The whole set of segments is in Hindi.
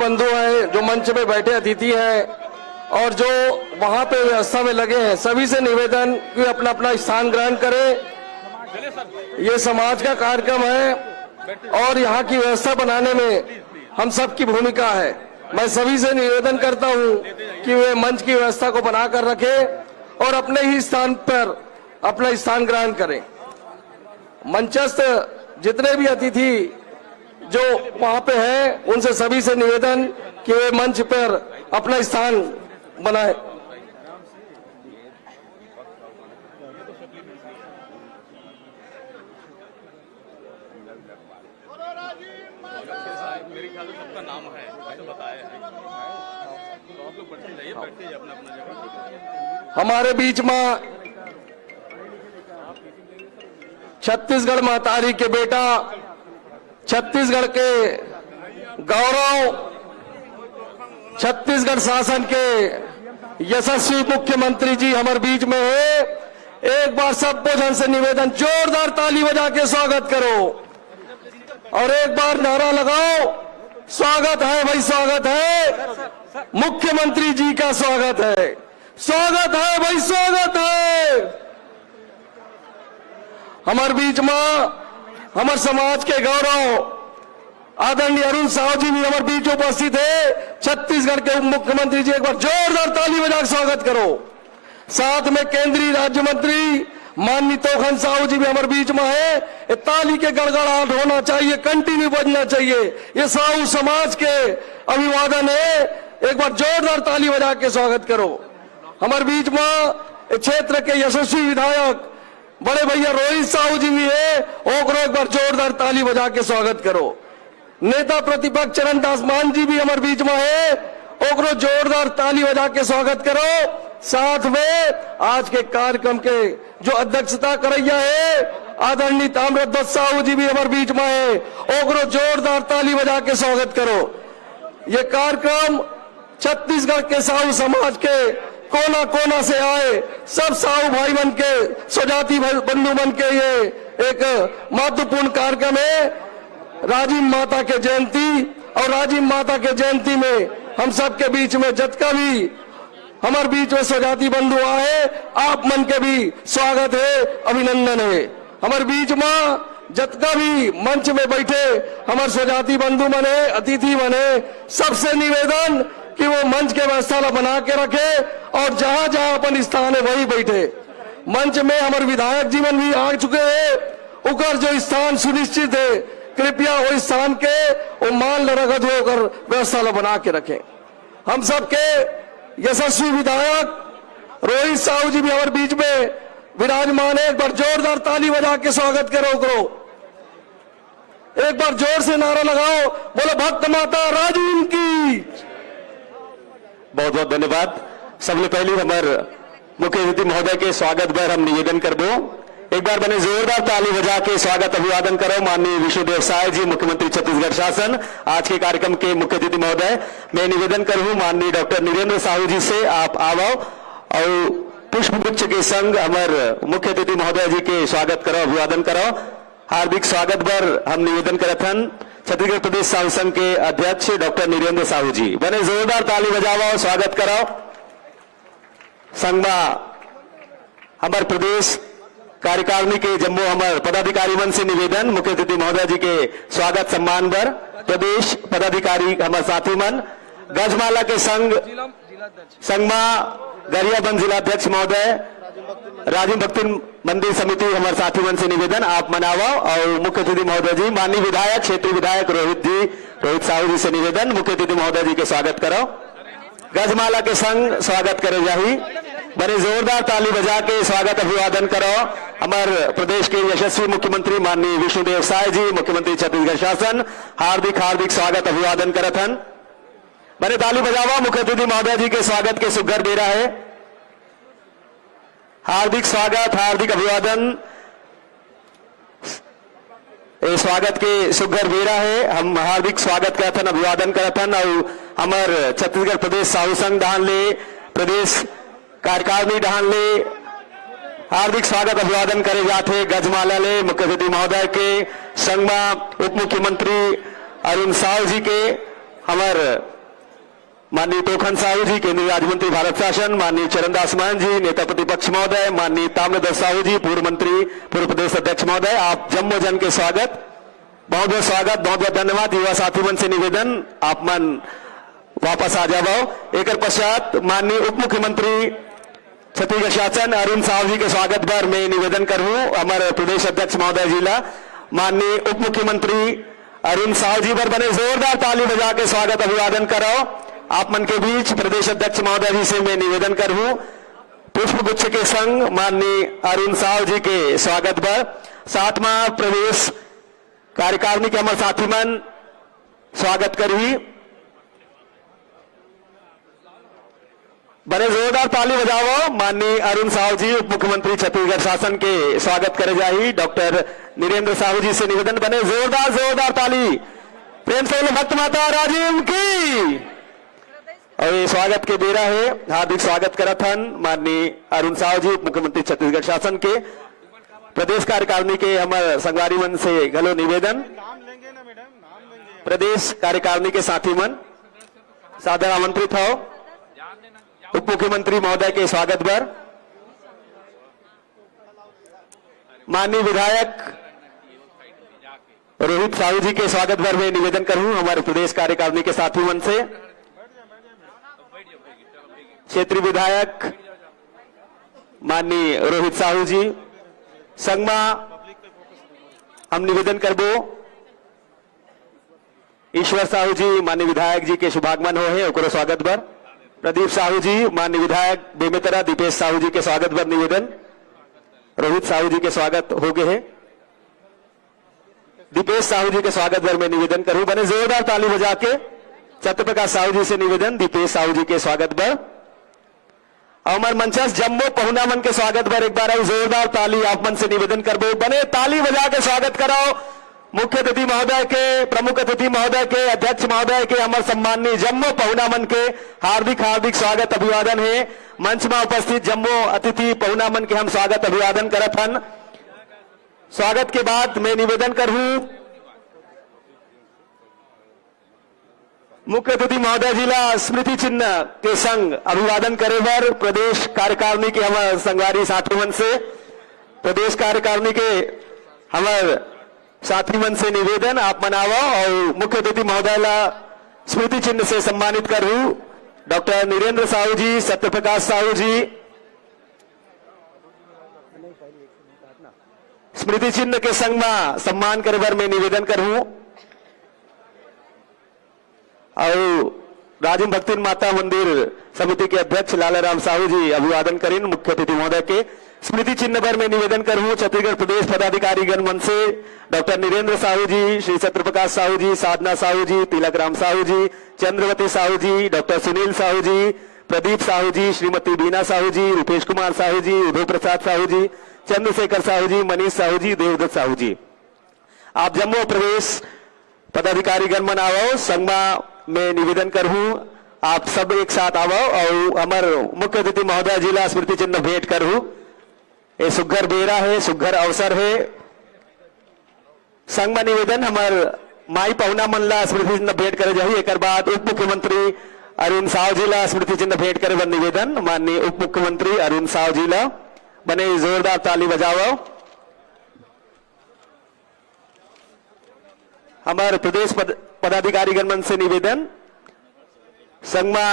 बंधु हैं, जो मंच में बैठे अतिथि हैं और जो वहां पे व्यवस्था में लगे हैं, सभी से निवेदन कि अपना अपना स्थान ग्रहण करें। ये समाज का कार्यक्रम है और यहाँ की व्यवस्था बनाने में हम सबकी भूमिका है। मैं सभी से निवेदन करता हूँ कि वे मंच की व्यवस्था को बनाकर रखें और अपने ही स्थान पर अपना स्थान ग्रहण करें। मंचस्थ जितने भी अतिथि जो वहां पे हैं, उनसे सभी से निवेदन कि वे मंच पर अपना स्थान बनाए। मेरे ख्याल से सबका नाम है, तो बताया है, तो आप लोग बैठते जाइए, बैठते जाइए अपना अपना जगह। हमारे बीच में छत्तीसगढ़ महतारी के बेटा, छत्तीसगढ़ के गौरव, छत्तीसगढ़ शासन के यशस्वी मुख्यमंत्री जी हमारे बीच में है। एक बार सब जन से निवेदन, जोरदार ताली बजा के स्वागत करो और एक बार नारा लगाओ, स्वागत है भाई, स्वागत है, मुख्यमंत्री जी का स्वागत है, स्वागत है भाई, स्वागत है। हमारे बीच में हमारे समाज के गौरव आदरणीय अरुण साहू जी भी हमारे बीच उपस्थित है। छत्तीसगढ़ के उप मुख्यमंत्री जी, एक बार जोरदार ताली बजा स्वागत करो। साथ में केंद्रीय राज्य मंत्री माननीय तोखन साहू जी भी हमारे बीच में है। ताली के गड़गड़ाहट होना चाहिए, कंटिन्यू बजना चाहिए, ये साहू समाज के अभिवादन है। एक बार जोरदार ताली बजा के स्वागत करो। हमारे बीच में क्षेत्र के यशस्वी विधायक बड़े भैया रोहित साहू जी भी है, एक बार जोरदार ताली बजा के स्वागत करो। नेता प्रतिपक्ष चरणदास मान जी भी हमारे बीच में है, ओकरो जोरदार ताली बजा के स्वागत करो। साथ में आज के कार्यक्रम के जो अध्यक्षता करैया है आदरणीय ताम्रध्वज साहू जी भी हमारे बीच में है, ओकरो जोरदार ताली बजा के स्वागत करो। ये कार्यक्रम छत्तीसगढ़ के साहू समाज के कोना कोना से आए सब साहू भाई बन के, स्वजाति बंधु बन के ये एक महत्वपूर्ण कार्यक्रम है। राजीव माता के जयंती और राजीव माता के जयंती में हम सब के बीच में जतका भी हमारे बीच में स्वजाति बंधु आए, आप मन के भी स्वागत है, अभिनंदन है। हमारे बीच में जतका भी मंच में बैठे हमारे स्वजाति बंधु बने, अतिथि बने, सबसे निवेदन कि वो मंच के व्यवस्था बना के रखे और जहां जहां अपन स्थान है वही बैठे। मंच में हमारे विधायक जीवन भी आ चुके हैं, उकर जो स्थान सुनिश्चित है कृपया वो स्थान के वो मान रगत होकर व्यवस्था बना के रखें। हम सबके यशस्वी विधायक रोहित साहू जी भी हमारे बीच में विराजमान है, एक बार जोरदार ताली बजा के स्वागत करो। एक बार जोर से नारा लगाओ, बोलो भक्त माता राजीव की। बहुत बहुत धन्यवाद। सबसे पहले हमारे मुख्य अतिथि महोदय के स्वागत पर हम निवेदन कर दो, एक बार बने जोरदार ताली बजा के स्वागत अभिवादन करो माननीय विष्णुदेव साय जी, मुख्यमंत्री छत्तीसगढ़ शासन। आज के कार्यक्रम के मुख्य अतिथि महोदय, मैं निवेदन करूं माननीय डॉक्टर नीरेंद्र साहू जी से आप आओ और पुष्प गुच्छ के संग हमारे मुख्य अतिथि महोदय जी के स्वागत करो, अभिवादन करो। हार्दिक स्वागत पर हम निवेदन करथन छत्तीसगढ़ प्रदेश साहू संघ के अध्यक्ष डॉक्टर नीरेंद्र साहू जी, बने जोरदार ताली बजाओ, स्वागत करो। संघ हमारे प्रदेश कार्यकारिणी के जम्मू हमारे पदाधिकारी मन से निवेदन, मुख्य अतिथि महोदय जी के स्वागत सम्मान पर प्रदेश पदाधिकारी हमारे साथी मन, गजमाला के संघ गरियाबंद जिलाध्यक्ष महोदय, राजीव भक्ति मंदिर समिति हमारे साथी मन से निवेदन आप मनावा और मुख्य अतिथि महोदय जी माननीय विधायक क्षेत्रीय विधायक रोहित साहू जी से निवेदन, मुख्य अतिथि महोदय जी के स्वागत करो। गजमाला के संग स्वागत करे जाही, बड़े जोरदार ताली बजा के स्वागत अभिवादन करो हमारे प्रदेश के यशस्वी मुख्यमंत्री माननीय विष्णुदेव साय जी, मुख्यमंत्री छत्तीसगढ़ शासन। हार्दिक हार्दिक स्वागत अभिवादन करथन, बड़े ताली बजावा। मुख्य अतिथि महोदय जी के स्वागत के सुघर दे रहा है, हार्दिक स्वागत, हार्दिक अभिवादन। स्वागत के सुघर बेरा है, हम हार्दिक स्वागत करथन, अभिवादन करथन और हमारे छत्तीसगढ़ प्रदेश साहू संघ डाहन ले, प्रदेश कार्यकारिणी डाहन ले हार्दिक स्वागत अभिवादन करे जाते। गजमाला ले मुख्य अतिथि महोदय के संग उप मुख्यमंत्री अरुण साहू जी के, हमारे माननीय तोखन साहू जी केंद्रीय राज्य मंत्री भारत शासन, माननीय चरणदास महंत जी नेता प्रतिपक्ष महोदय, माननीय ताम्रध्वज साहू जी पूर्व मंत्री पूर्व प्रदेश अध्यक्ष महोदय, आप जम्मो जन के स्वागत, बहुत बहुत स्वागत, बहुत बहुत धन्यवाद। युवा साथी मन से निवेदन आप मन वापस आ जाओ। एक पश्चात माननीय उप मुख्यमंत्री छत्तीसगढ़ शासन अरुण साहू जी के स्वागत पर मैं निवेदन करूं हमारे प्रदेश अध्यक्ष महोदय जिला माननीय उप मुख्यमंत्री अरुण साहू जी पर बने जोरदार ताली बजा के स्वागत अभिवादन कराओ। आप मन के बीच प्रदेश अध्यक्ष महोदय जी से मैं निवेदन करूं पुष्प गुच्छ के संग माननीय अरुण साहू जी के स्वागत पर 7वां प्रदेश कार्यकारिणी के हमारे साथी मन स्वागत करी बने जोरदार ताली बजाओ। माननीय अरुण साहू जी उप मुख्यमंत्री छत्तीसगढ़ शासन के स्वागत करे जाही डॉक्टर नीरेंद्र साहू जी से निवेदन बने जोरदार जोरदार ताली प्रेम से भक्त माता राजीव की। और ये स्वागत के बेरा है हार्दिक स्वागत करत हन माननीय अरुण साहू जी उप मुख्यमंत्री छत्तीसगढ़ शासन के प्रदेश कार्यकारिणी के हमारे संगवारी मन से गलो निवेदन प्रदेश कार्यकारिणी के साथी मन सादर आमंत्रित हो उप मुख्यमंत्री महोदय के स्वागत पर माननीय विधायक रोहित साहू जी के स्वागत पर मैं निवेदन करूं हमारे प्रदेश कार्यकारिणी के साथी मन से क्षेत्रीय विधायक माननीय रोहित साहू जी संगमा हम निवेदन करबो ईश्वर साहू जी माननीय विधायक जी के शुभागमन हो है ओकरो स्वागत पर प्रदीप साहू जी माननीय विधायक बेमेतरा दीपेश साहू जी के स्वागत पर निवेदन रोहित साहू जी के स्वागत हो गए हैं दीपेश साहू जी के स्वागत पर मैं निवेदन करूं बने जोरदार ताली बजा के सत्यप्रकाश साहू जी से निवेदन दीपेश साहू जी के स्वागत पर अमर मंचस जम्मो पहुना मन के स्वागत पर एक बार जोरदार ताली आप मन से निवेदन करबो बने ताली बजा के स्वागत कराओ मुख्य अतिथि महोदय के प्रमुख अतिथि महोदय के अध्यक्ष महोदय के अमर सम्माननीय जम्मो पहुना मन के हार्दिक हार्दिक स्वागत अभिवादन है। मंच में उपस्थित जम्मो अतिथि पहुना मन के हम स्वागत अभिवादन करत हन। स्वागत के बाद मैं निवेदन करूं मुख्य अतिथि महोदय जिला स्मृति चिन्ह के संग अभिवादन करे बर प्रदेश कार्यकारिणी के हमारे संगवारी साथी मन से प्रदेश कार्यकारिणी के हमारे साथी मन से निवेदन आप मनावा और मुख्य अतिथि महोदय ला स्मृति चिन्ह से सम्मानित करूं डॉक्टर नीरेंद्र साहू जी सत्यप्रकाश साहू जी स्मृति चिन्ह के संग में सम्मान करे बर मैं निवेदन करूं और राजीव भक्ति माता मंदिर समिति के अध्यक्ष लालाराम साहू जी अभिवादन करें मुख्य अतिथि महोदय के स्मृति चिन्ह पर मैं निवेदन करूं छत्तीसगढ़ प्रदेश पदाधिकारीगण मन से डॉक्टर नीरेंद्र साहू जी श्री सत्यप्रकाश साहू जी साधना साहू जी तिलक राम साहू जी चंद्रवती साहू जी डॉक्टर सुनील साहू जी प्रदीप साहू जी श्रीमती बीना साहू जी रूपेश कुमार साहू जी उदय प्रसाद साहू जी चंद्रशेखर साहू जी मनीष साहू जी देवदत्त साहू जी आप जम्मू प्रदेश पदाधिकारीगण मन आओ संगमा में निवेदन करूं आप सब एक साथ आओ और हमारे मुख्य अतिथि महोदय जिला स्मृति चिन्ह भेंट करूं ये सुघर बेरा है सुघर अवसर है संग में निवेदन हमार माई पहुना मन ला स्मृति चिन्ह भेंट करे जाही एक बाद उप मुख्यमंत्री अरुण साहू जी ला स्मृति चिन्ह भेंट करे बर निवेदन माननीय उप मुख्यमंत्री अरुण साहू जी ला बने जोरदार ताली बजाओ। हमारे प्रदेश पदाधिकारीगण मन से निवेदन संगमा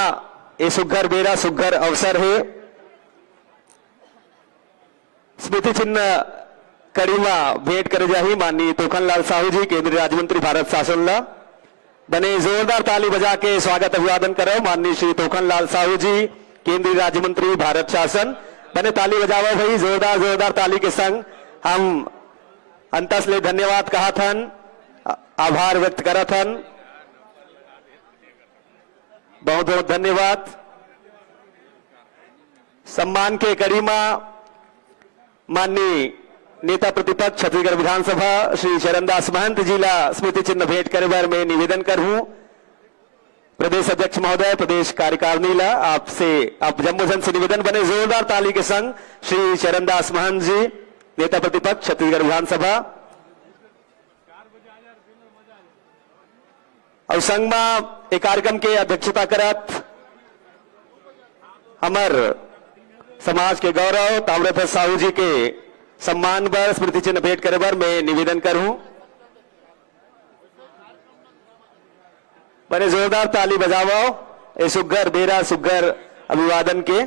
ये सुघर बेरा सुघर अवसर है स्मृति चिन्ह कड़ीमा भेंट करे जाही माननीय तोखनलाल साहू जी केंद्रीय राज्य मंत्री भारत शासन ला बने जोरदार ताली बजा के स्वागत अभिवादन करो माननीय श्री तोखनलाल साहू जी केंद्रीय राज्य मंत्री भारत शासन बने ताली बजाओ भाई जोरदार जोरदार ताली के संग हम अंतस ले धन्यवाद कहा थन आभार व्यक्त करा थन बहुत बहुत धन्यवाद। सम्मान के कड़ीमा माननीय नेता प्रतिपक्ष छत्तीसगढ़ विधानसभा श्री चरणदास महंत जी ला स्मृति चिन्ह भेंट करे बर मैं निवेदन करूं प्रदेश अध्यक्ष महोदय प्रदेश कार्यकारिणी ला आपसे आप जम्मू जन से निवेदन बने जोरदार ताली के संग श्री चरणदास महंत जी नेता प्रतिपक्ष छत्तीसगढ़ विधानसभा और संग में एक कार्यक्रम के अध्यक्षता करत अमर समाज के गौरव ताम्रध्वज साहू जी के सम्मान पर स्मृति चिन्ह भेंट करे पर मैं निवेदन करूं। बड़े जोरदार ताली बजाओ ए सुग्गर बेरा सुग्गर अभिवादन के।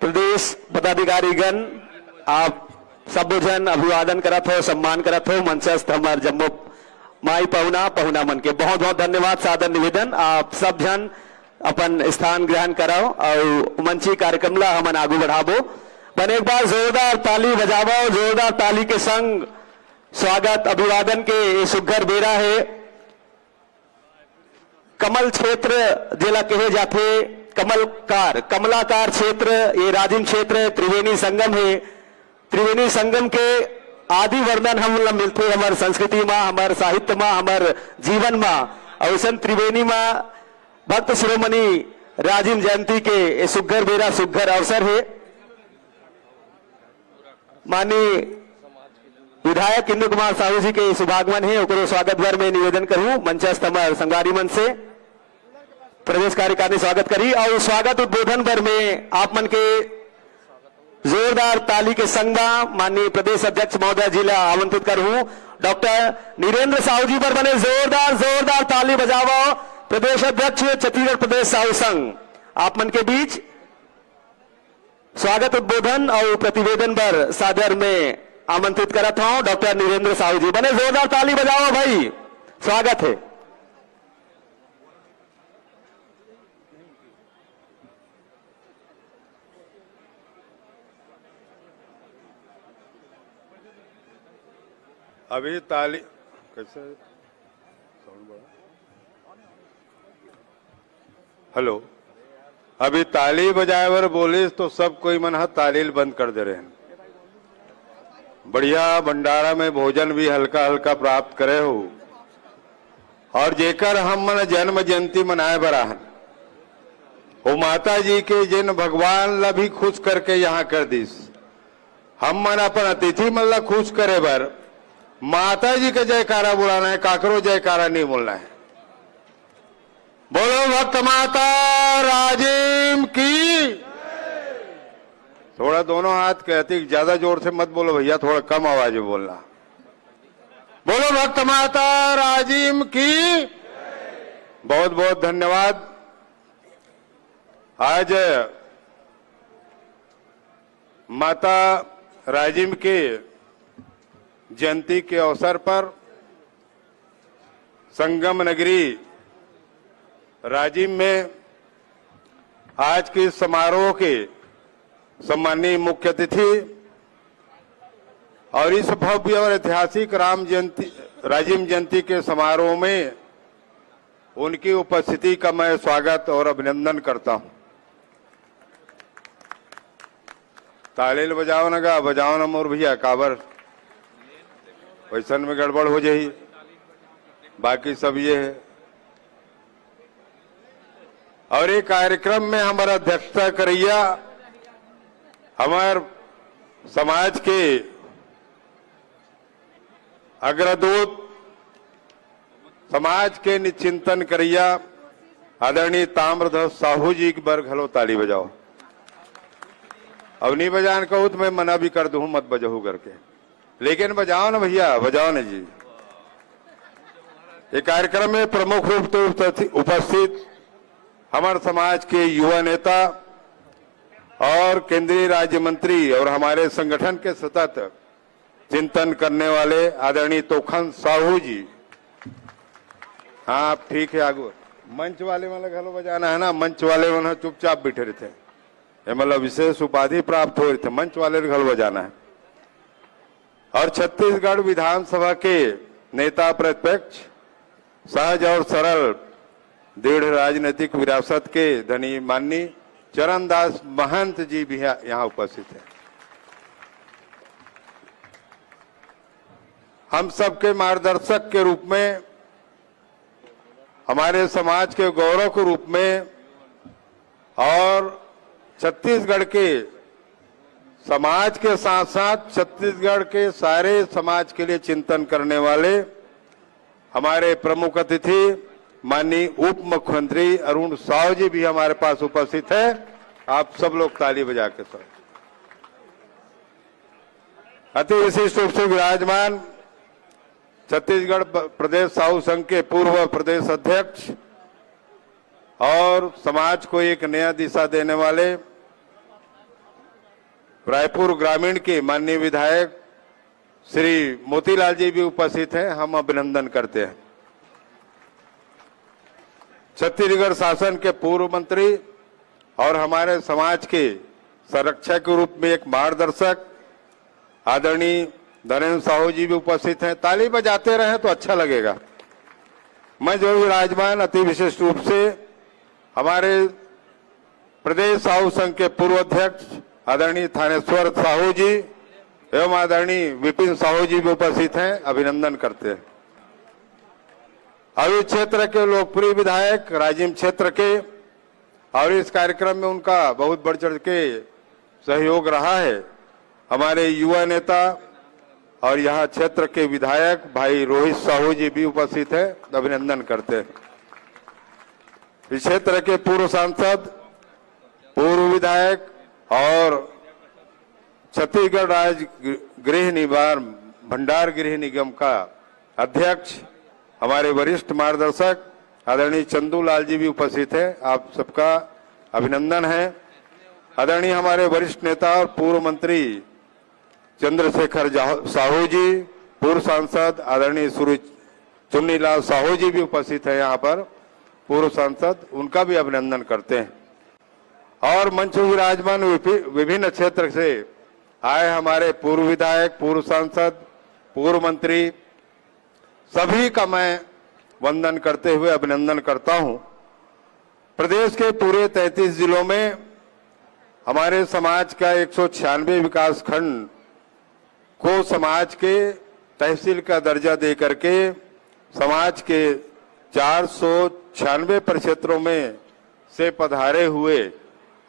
प्रदेश पदाधिकारीगण आप सब जन अभिवादन करत हो, सम्मान करत हो। मंचस्थ हमार जम्मू माई पहुना पहुना मन के बहुत बहुत धन्यवाद, सादर निवेदन। आप सब जन अपन स्थान ग्रहण कराओ और मंची कार्यक्रम ला हमन आगू बढ़ाबो। बने एक बार जोरदार ताली बजाओ, जोरदार ताली के संग स्वागत अभिवादन के ये सुघर बेरा है। कमल क्षेत्र जिला कहे जाते कमलाकार क्षेत्र, ये राजिम क्षेत्र त्रिवेणी संगम है। त्रिवेणी संगम के आदि वर्णन हम मिलते हमारे संस्कृति में, हमारे साहित्य में, हमारे जीवन में। और त्रिवेणी में भक्त शिरोमणि राजिम जयंती के ये सुघर बेरा सुघर अवसर है। माननीय विधायक इंदु कुमार साहू जी के शुभागमन है, ओकरो स्वागत भर में निवेदन करूं। मंचस्थ हमारे संगवारी मन से प्रदेश कार्यकारिणी स्वागत करी और स्वागत उद्बोधन भर में आप मन के जोरदार ताली के संग माननीय प्रदेश अध्यक्ष महोदय जी ला आमंत्रित करूं। डॉक्टर नीरेंद्र साहू जी पर बने जोरदार जोरदार ताली बजाओ। प्रदेश अध्यक्ष छत्तीसगढ़ प्रदेश साहू संघ आप मन के बीच स्वागत उद्बोधन और प्रतिवेदन पर सादर में आमंत्रित करता हूं डॉक्टर नीरेंद्र साहू जी। बने जोरदार ताली बजाओ भाई, स्वागत है। अभी ताली कैसे साउंड बढ़ा? हेलो, अभी ताली बजाए वर बोले तो सब कोई मन तालील बंद कर दे रहे हैं। बढ़िया भंडारा में भोजन भी हल्का हल्का प्राप्त करे हो और जेकर हम मन जन्म जयंती मनाए बराहन वो माता जी के जिन भगवान ला भी खुश करके यहाँ कर दीस। हम मन अपन अतिथि मन ला खुश करे बर माता जी का जयकारा बुलाना है, काकरो जयकारा नहीं बोलना है। बोलो भक्त माता राजिम की। थोड़ा दोनों हाथ कहती, ज्यादा जोर से मत बोलो भैया, थोड़ा कम आवाज में बोलना। बोलो भक्त माता राजिम की। बहुत बहुत धन्यवाद। आज माता राजिम के जयंती के अवसर पर संगम नगरी राजिम में आज के समारोह के सम्मानीय मुख्य अतिथि और इस भव्य और ऐतिहासिक राजिम जयंती के समारोह में उनकी उपस्थिति का मैं स्वागत और अभिनंदन करता हूं। तालील बजाओ नगा बजाओ न मोर भैया, काबर वैसन में गड़बड़ हो जाही। बाकी सब ये है। और ये कार्यक्रम में हमारा अध्यक्षता करैया हमार समाज के अग्रदूत, समाज के निचिंतन करैया आदरणीय ताम्रध्वज साहू जी की बर घलो ताली बजाओ। अब नहीं बजान कहूं तो मैं मना भी कर दूं, मत बजाओ करके, लेकिन बजाओ ना भैया, बजाओ ना जी। ये कार्यक्रम में प्रमुख रूप से उपस्थित हमारे समाज के युवा नेता और केंद्रीय राज्य मंत्री और हमारे संगठन के सतत चिंतन करने वाले आदरणीय तोखन साहू जी। हाँ ठीक है, आगू मंच वाले मतलब घलो बजाना है ना, मंच वाले मतलब चुपचाप बैठे रहते हैं, मतलब विशेष उपाधि प्राप्त हो रही थे, मंच वाले घलो बजाना है। और छत्तीसगढ़ विधानसभा के नेता प्रतिपक्ष, सहज और सरल दृढ़ राजनीतिक विरासत के धनी माननीय चरणदास महंत जी भी यहाँ उपस्थित हैं। हम सबके मार्गदर्शक के रूप में, हमारे समाज के गौरव के रूप में और छत्तीसगढ़ के समाज के साथ साथ छत्तीसगढ़ के सारे समाज के लिए चिंतन करने वाले हमारे प्रमुख अतिथि माननीय उप मुख्यमंत्री अरुण साव जी भी हमारे पास उपस्थित है। आप सब लोग ताली बजा के स्वागत। अति विशिष्ट रूप से विराजमान छत्तीसगढ़ प्रदेश साहू संघ के पूर्व प्रदेश अध्यक्ष और समाज को एक नया दिशा देने वाले रायपुर ग्रामीण के माननीय विधायक श्री मोतीलाल जी भी उपस्थित हैं। हम अभिनंदन करते हैं। छत्तीसगढ़ शासन के पूर्व मंत्री और हमारे समाज के संरक्षक के रूप में एक मार्गदर्शक आदरणीय धनेन्द्र साहू जी भी उपस्थित हैं। ताली बजाते रहे तो अच्छा लगेगा। मैं जो विराजमान अति विशिष्ट रूप से हमारे प्रदेश साहू संघ के पूर्व अध्यक्ष आदरणीय थानेश्वर साहू जी एवं आदरणीय विपिन साहू जी भी उपस्थित हैं। अभिनंदन करते हैं। अभी क्षेत्र के लोकप्रिय विधायक राजिम क्षेत्र के और इस कार्यक्रम में उनका बहुत बढ़ चढ़ के सहयोग रहा है। हमारे युवा नेता और यहाँ क्षेत्र के विधायक भाई रोहित साहू जी भी उपस्थित है। अभिनंदन करते हैं। इस क्षेत्र के पूर्व सांसद, पूर्व विधायक और छत्तीसगढ़ राज्य गृह निर्माण भंडार गृह निगम का अध्यक्ष हमारे वरिष्ठ मार्गदर्शक आदरणीय चंदूलाल जी भी उपस्थित है। आप सबका अभिनंदन है। आदरणीय हमारे वरिष्ठ नेता और पूर्व मंत्री चंद्रशेखर साहू जी, पूर्व सांसद आदरणीय श्री चुन्नीलाल साहू जी भी उपस्थित है। यहाँ पर पूर्व सांसद, उनका भी अभिनंदन करते हैं। और मंच विराजमान विभिन्न क्षेत्र से आए हमारे पूर्व विधायक, पूर्व सांसद, पूर्व मंत्री, सभी का मैं वंदन करते हुए अभिनंदन करता हूं। प्रदेश के पूरे 33 जिलों में हमारे समाज का 196 विकास खंड को समाज के तहसील का दर्जा दे करके समाज के 496 परिक्षेत्रों में से पधारे हुए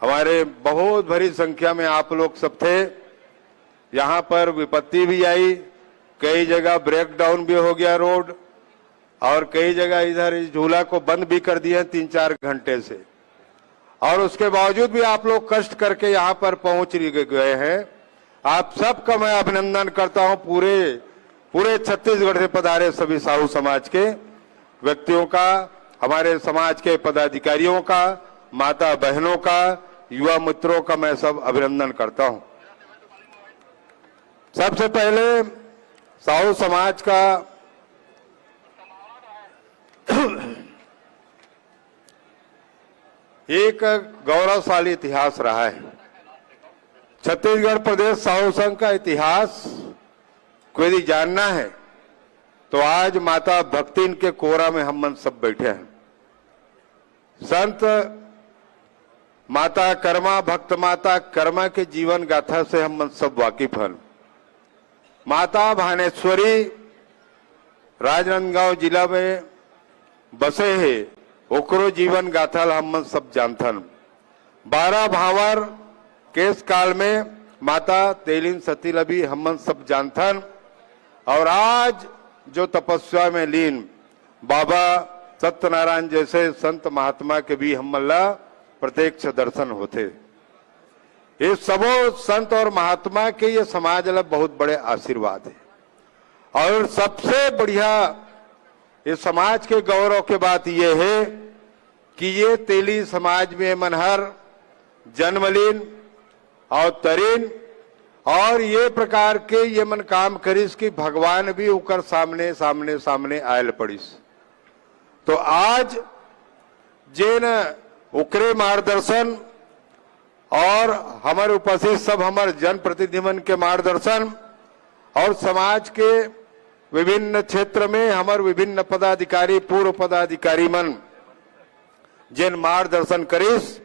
हमारे बहुत भरी संख्या में आप लोग सब थे। यहाँ पर विपत्ति भी आई, कई जगह ब्रेक डाउन भी हो गया रोड, और कई जगह इधर इस झूला को बंद भी कर दिया 3-4 घंटे से, और उसके बावजूद भी आप लोग कष्ट करके यहाँ पर पहुंच गए हैं। आप सबका मैं अभिनंदन करता हूं। पूरे छत्तीसगढ़ से पधारे सभी साहू समाज के व्यक्तियों का, हमारे समाज के पदाधिकारियों का, माता बहनों का, युवा मित्रों का मैं सब अभिनंदन करता हूं। सबसे पहले साहू समाज का एक गौरवशाली इतिहास रहा है। छत्तीसगढ़ प्रदेश साहू संघ का इतिहास को यदि जानना है तो आज माता भक्तिन के कोरा में हम मन सब बैठे हैं। संत माता कर्मा, भक्त माता कर्मा के जीवन गाथा से हम मन सब वाकिफ हैं। माता भानेश्वरी राजनांदगांव जिला में बसे है, ओकरो जीवन गाथा हम मन सब जानथन। 12 भावर केस काल में माता तेलिन सतीला भी हम मन सब जानथन। और आज जो तपस्या में लीन बाबा सत्यनारायण जैसे संत महात्मा के भी हम ला प्रत्यक्ष दर्शन होते। ये सबो संत और महात्मा के ये समाज ला बहुत बड़े आशीर्वाद है। और सबसे बढ़िया ये समाज के गौरव के बात ये है कि ये तेली समाज में मनहर जन्मलीन और तरीन और ये प्रकार के ये मन काम करिस कि भगवान भी उकर सामने सामने सामने आयल पड़िस। तो आज जेन उकरे मार्गदर्शन और हमारे उपस्थित सब हमारे जनप्रतिनिधिमन के मार्गदर्शन और समाज के विभिन्न क्षेत्र में हमारे विभिन्न पदाधिकारी, पूर्व पदाधिकारी मन जिन मार्गदर्शन करिस,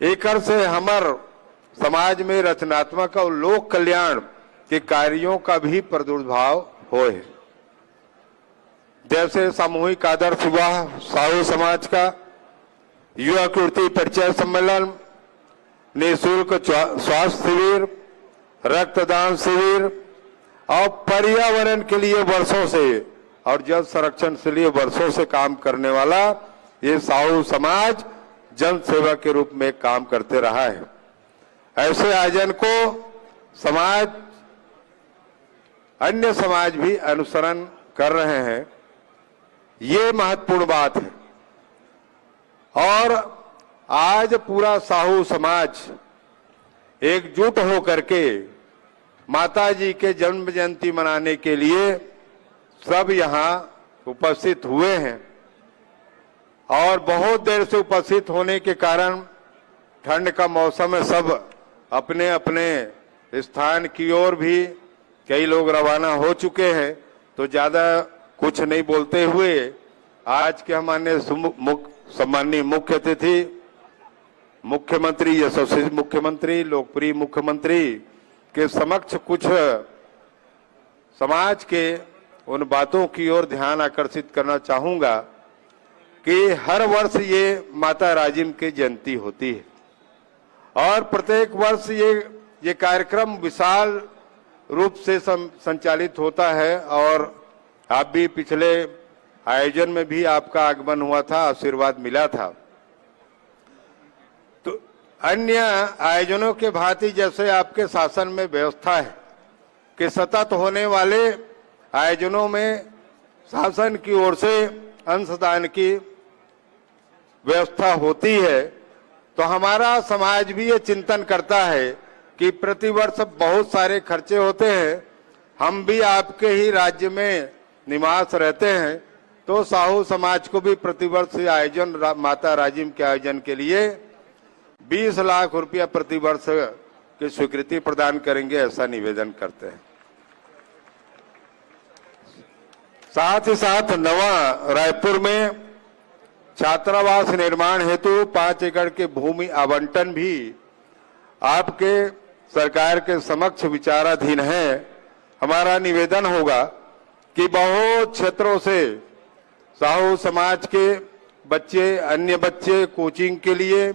एकर से हमार समाज में रचनात्मक और लोक कल्याण के कार्यों का भी प्रादुर्भाव होए। जैसे सामूहिक आदर्श विवाह साहू समाज का, युवा कीर्ति परिचय सम्मेलन, निःशुल्क स्वास्थ्य शिविर, रक्तदान शिविर और पर्यावरण के लिए वर्षों से और जल संरक्षण के लिए वर्षों से काम करने वाला ये साहू समाज जन सेवा के रूप में काम करते रहा है। ऐसे आयोजन को समाज, अन्य समाज भी अनुसरण कर रहे हैं, ये महत्वपूर्ण बात है। और आज पूरा साहू समाज एकजुट होकर के माता जी के जन्म जयंती मनाने के लिए सब यहाँ उपस्थित हुए हैं। और बहुत देर से उपस्थित होने के कारण ठंड का मौसम है, सब अपने अपने स्थान की ओर भी कई लोग रवाना हो चुके हैं। तो ज्यादा कुछ नहीं बोलते हुए आज के हमारे सम्माननीय मुख्य अतिथि मुख्यमंत्री, यशस्वी मुख्यमंत्री, लोकप्रिय मुख्यमंत्री के समक्ष कुछ समाज के उन बातों की ओर ध्यान आकर्षित करना चाहूंगा कि हर वर्ष ये माता राजिम की जयंती होती है और प्रत्येक वर्ष ये कार्यक्रम विशाल रूप से संचालित होता है। और आप भी पिछले आयोजन में भी आपका आगमन हुआ था, आशीर्वाद मिला था। तो अन्य आयोजनों के भांति जैसे आपके शासन में व्यवस्था है कि सतत होने वाले आयोजनों में शासन की ओर से अंशदान की व्यवस्था होती है, तो हमारा समाज भी ये चिंतन करता है कि प्रतिवर्ष बहुत सारे खर्चे होते हैं, हम भी आपके ही राज्य में निवास रहते हैं, तो साहू समाज को भी प्रतिवर्ष आयोजन माता राजिम के आयोजन के लिए 20 लाख रुपया प्रतिवर्ष की स्वीकृति प्रदान करेंगे, ऐसा निवेदन करते हैं। साथ ही साथ नवा रायपुर में छात्रावास निर्माण हेतु 5 एकड़ के भूमि आवंटन भी आपके सरकार के समक्ष विचाराधीन है। हमारा निवेदन होगा कि बहुत क्षेत्रों से साहू समाज के बच्चे, अन्य बच्चे कोचिंग के लिए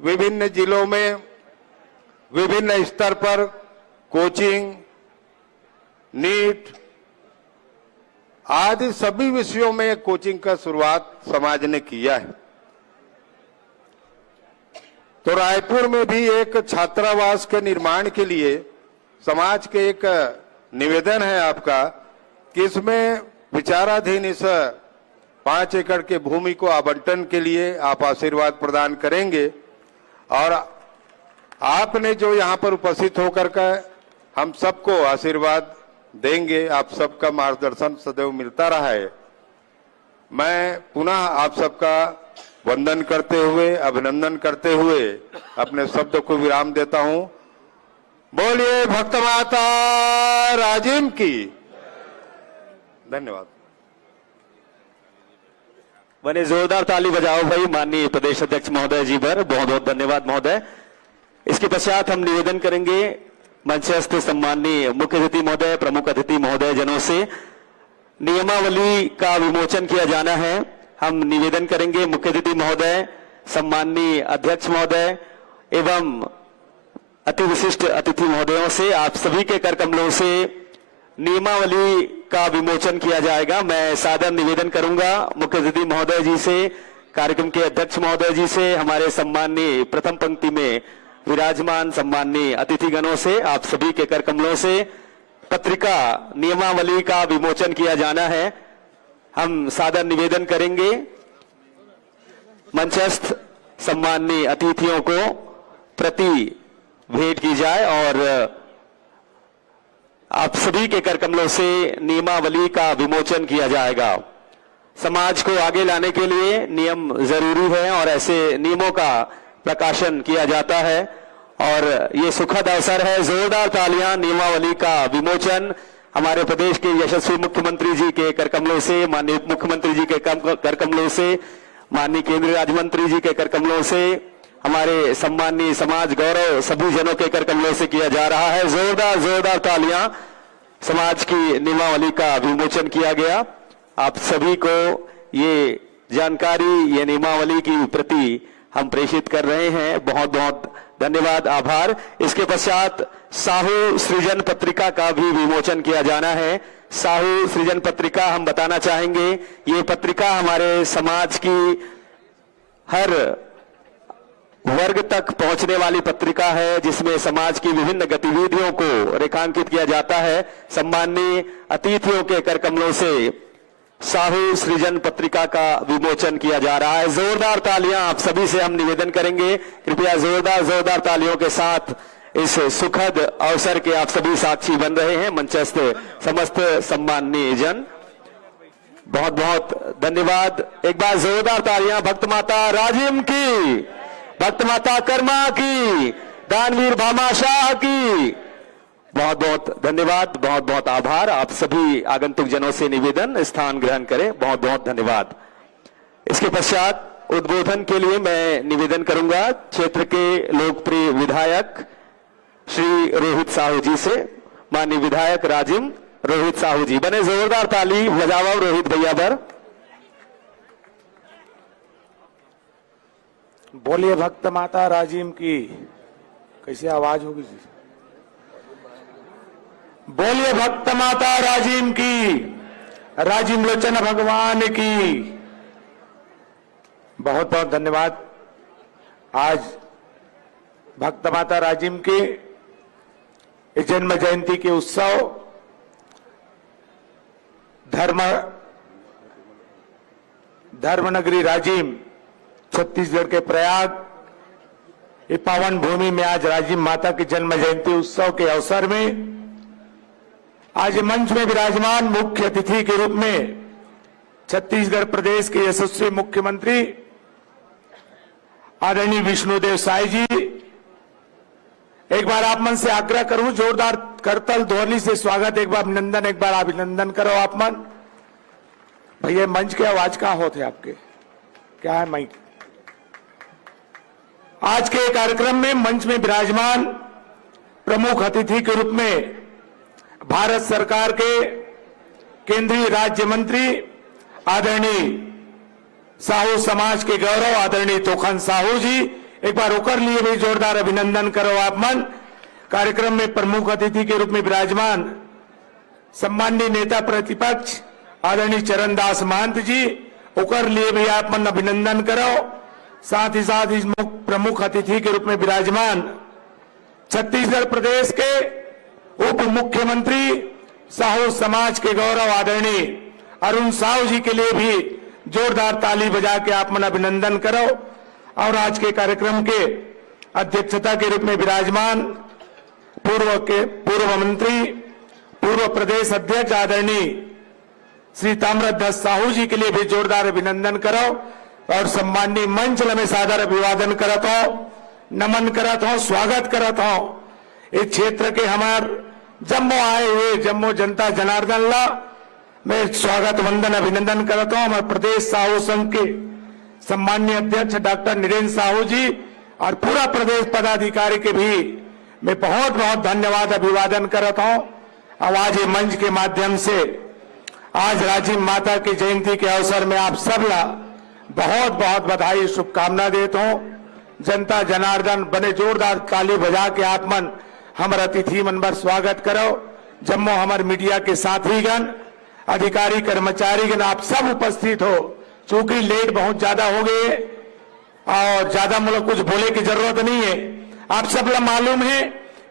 विभिन्न जिलों में विभिन्न स्तर पर कोचिंग, नीट आदि सभी विषयों में कोचिंग का शुरुआत समाज ने किया है। तो रायपुर में भी एक छात्रावास के निर्माण के लिए समाज के एक निवेदन है आपका कि इसमें विचाराधीन इस 5 एकड़ के भूमि को आवंटन के लिए आप आशीर्वाद प्रदान करेंगे। और आपने जो यहाँ पर उपस्थित होकर के हम सबको आशीर्वाद देंगे, आप सबका मार्गदर्शन सदैव मिलता रहा है। मैं पुनः आप सबका वंदन करते हुए, अभिनंदन करते हुए अपने शब्द को विराम देता हूं। बोलिए भक्त माता राजिम की। धन्यवाद। बने जोरदार ताली बजाओ भाई माननीय प्रदेश अध्यक्ष महोदय जी पर। बहुत बहुत धन्यवाद महोदय। इसके पश्चात हम निवेदन करेंगे मंचस्थ सम्माननीय मुख्य अतिथि महोदय, प्रमुख अतिथि महोदय जनों से नियमावली का विमोचन किया जाना है। हम निवेदन करेंगे मुख्य अतिथि महोदय, सम्माननीय अध्यक्ष महोदय एवं अति विशिष्ट अतिथि महोदयों से आप सभी के कर कमलों से नियमावली का विमोचन किया जाएगा। मैं सादर निवेदन करूंगा मुख्य अतिथि महोदय जी से, कार्यक्रम के अध्यक्ष महोदय जी से, हमारे सम्माननीय प्रथम पंक्ति में विराजमान सम्माननीय अतिथिगणों से, आप सभी के कर कमलों से पत्रिका नियमावली का विमोचन किया जाना है। हम सादर निवेदन करेंगे मंचस्थ सम्माननीय अतिथियों को प्रति भेंट की जाए और आप सभी के कर कमलों से नियमावली का विमोचन किया जाएगा। समाज को आगे लाने के लिए नियम जरूरी है और ऐसे नियमों का प्रकाशन किया जाता है और ये सुखद अवसर है। जोरदार तालियां। नियमावली का विमोचन हमारे प्रदेश के यशस्वी मुख्यमंत्री जी के कर कमलों से, माननीय मुख्यमंत्री जी के कर कमलों से, माननीय केंद्रीय राज्य मंत्री जी के कर कमलों से, हमारे सम्माननीय समाज गौरव सभी जनों के कर कमलों से किया जा रहा है। जोरदार जोरदार तालियां। समाज की नियमावली का विमोचन किया गया। आप सभी को ये जानकारी, ये नियमावली की प्रति हम प्रेषित कर रहे हैं। बहुत बहुत धन्यवाद, आभार। इसके पश्चात साहू सृजन पत्रिका का भी विमोचन किया जाना है। साहू सृजन पत्रिका हम बताना चाहेंगे। ये पत्रिका हमारे समाज की हर वर्ग तक पहुंचने वाली पत्रिका है, जिसमें समाज की विभिन्न गतिविधियों को रेखांकित किया जाता है। सम्माननीय अतिथियों के करकमलों से साहू सृजन पत्रिका का विमोचन किया जा रहा है। जोरदार तालियां आप सभी से हम निवेदन करेंगे, कृपया जोरदार तालियों के साथ इस सुखद अवसर के आप सभी साक्षी बन रहे हैं। मंचस्थ समस्त सम्माननीय जन, बहुत बहुत धन्यवाद। एक बार जोरदार तालियां भक्त माता राजिम की, भक्त माता कर्मा की, दानवीर भामा शाह की। बहुत बहुत धन्यवाद, बहुत बहुत आभार। आप सभी आगंतुक जनों से निवेदन स्थान ग्रहण करें। बहुत बहुत धन्यवाद। इसके पश्चात उद्बोधन के लिए मैं निवेदन करूंगा क्षेत्र के लोकप्रिय विधायक श्री रोहित साहू जी से। माननीय विधायक राजिम रोहित साहू जी, बने जोरदार ताली बजाओ रोहित भैया पर। बोलिए भक्त माता राजिम की। कैसी आवाज होगी जी? बोलिए भक्त माता राजिम की, राजिम लोचन भगवान की। बहुत बहुत धन्यवाद। आज भक्त माता राजिम के जन्म जयंती के उत्सव धर्मनगरी राजिम छत्तीसगढ़ के प्रयाग ये पावन भूमि में आज राजिम माता की जन्म जयंती उत्सव के अवसर में आज मंच में विराजमान मुख्य अतिथि के रूप में छत्तीसगढ़ प्रदेश के यशस्वी मुख्यमंत्री आदरणीय विष्णुदेव साय जी, एक बार आप मन से आग्रह करूं, जोरदार करतल ध्वनि से स्वागत, एक बार अभिनंदन, एक बार अभिनंदन करो आप मन। भैया मंच के आवाज कहां होते आपके, क्या है माइक? आज के कार्यक्रम में मंच में विराजमान प्रमुख अतिथि के रूप में भारत सरकार के केंद्रीय राज्य मंत्री आदरणीय साहू समाज के गौरव आदरणीय तोखन साहू जी, एक बार ओकर लिए भी जोरदार अभिनंदन करो आप मन। कार्यक्रम में प्रमुख अतिथि के रूप में विराजमान सम्माननीय नेता प्रतिपक्ष आदरणीय चरणदास महंत जी, ओकर लिए भी आप मन अभिनंदन करो। साथ ही साथ इस प्रमुख अतिथि के रूप में विराजमान छत्तीसगढ़ प्रदेश के उप मुख्यमंत्री साहू समाज के गौरव आदरणीय अरुण साहू जी के लिए भी जोरदार ताली बजा के आप मन अभिनंदन करो। और आज के कार्यक्रम के अध्यक्षता के रूप में विराजमान पूर्व मंत्री पूर्व प्रदेश अध्यक्ष आदरणीय श्री ताम्रध्वज साहू जी के लिए भी जोरदार अभिनंदन करो। और सम्माननीय मंच में सादर अभिवादन करत हो, नमन करत हो, स्वागत करत हो। इस क्षेत्र के हमार जम्मू आए हुए जम्मू जनता जनार्दन ला मैं स्वागत वंदन अभिनंदन करता हूं। हमारे प्रदेश साहू संघ के सम्माननीय अध्यक्ष डॉक्टर नीरेंद्र साहू जी और पूरा प्रदेश पदाधिकारी के भी मैं बहुत बहुत धन्यवाद अभिवादन करता हूं। आवाज मंच के माध्यम से आज राजिम माता की जयंती के अवसर में आप सब ला बहुत बहुत बधाई शुभकामना देता हूं। जनता जनार्दन बने जोरदार ताली बजा के आप मन हमारे अतिथि मन पर स्वागत करो। जम्मू हमारे मीडिया के साथीगण अधिकारी कर्मचारीगण आप सब उपस्थित हो। चूंकि लेट बहुत ज्यादा हो गए और ज्यादा मतलब कुछ बोले की जरूरत नहीं है। आप सब लोग मालूम है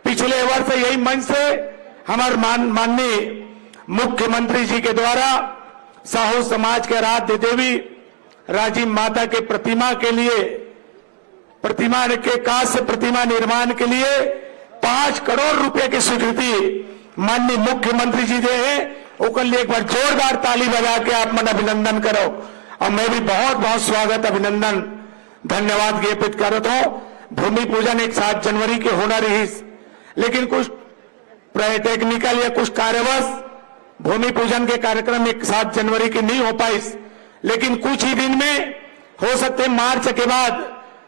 पिछले वर्ष यही मंच से हमारे माननीय मुख्यमंत्री जी के द्वारा साहू समाज के आराध्य देवी राजिम माता के प्रतिमा के लिए प्रतिमा के कांस्य प्रतिमा निर्माण के लिए 5 करोड़ रुपए की स्वीकृति माननीय मुख्यमंत्री जी दे हैं। उसके लिए एक बार जोरदार ताली बजा के आप मन अभिनंदन करो। और मैं भी बहुत बहुत स्वागत अभिनंदन धन्यवाद ज्ञापित करता हूं। भूमि पूजन एक 7 जनवरी के होना रही, लेकिन कुछ टेक्निकल या कुछ कार्यवश भूमि पूजन के कार्यक्रम एक 7 जनवरी की नहीं हो पाई, लेकिन कुछ ही दिन में हो सकते मार्च के बाद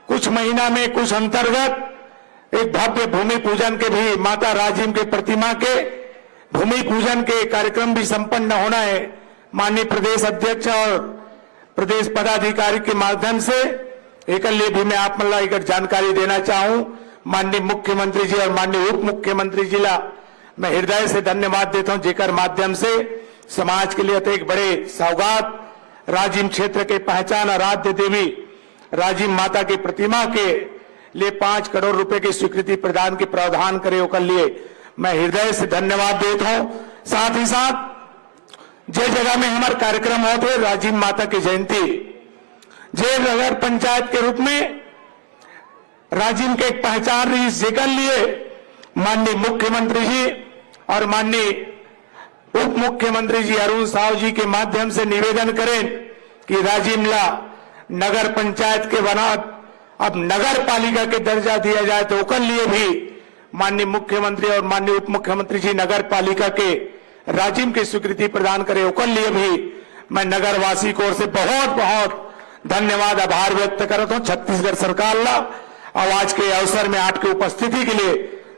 कुछ महीना में कुछ अंतर्गत एक भव्य भूमि पूजन के भी माता राजिम के प्रतिमा के भूमि पूजन के कार्यक्रम भी संपन्न होना है। माननीय प्रदेश अध्यक्ष और प्रदेश पदाधिकारी के माध्यम से एक लिए भी मैं आप मतलब एक जानकारी देना चाहूं। माननीय मुख्यमंत्री जी और माननीय उप मुख्यमंत्री जी ला मैं हृदय से धन्यवाद देता हूं, जेकर माध्यम से समाज के लिए एक बड़े सौगात राजिम क्षेत्र के पहचान आराध्य देवी राजिम माता की प्रतिमा के लिए 5 करोड़ रुपए की स्वीकृति प्रदान के प्रावधान करे ओकर लिए मैं हृदय से धन्यवाद देता हूं। साथ ही साथ जे जगह में हमारे कार्यक्रम होते राजिम माता की जयंती जे नगर पंचायत के रूप में राजिम के एक पहचान रही इस जगह लिए माननीय मुख्यमंत्री जी और माननीय उप मुख्यमंत्री जी अरुण साहू जी के माध्यम से निवेदन करें कि राजिमला नगर पंचायत के बना अब नगर पालिका के दर्जा दिया जाए तो उसके लिए भी माननीय मुख्यमंत्री और माननीय उप मुख्यमंत्री जी नगर पालिका के राजिम की स्वीकृति प्रदान करें उसके लिए भी मैं नगर वासी को ओर से बहुत बहुत धन्यवाद आभार व्यक्त करता हूं। छत्तीसगढ़ सरकार ला और आज के अवसर में आपकी उपस्थिति के लिए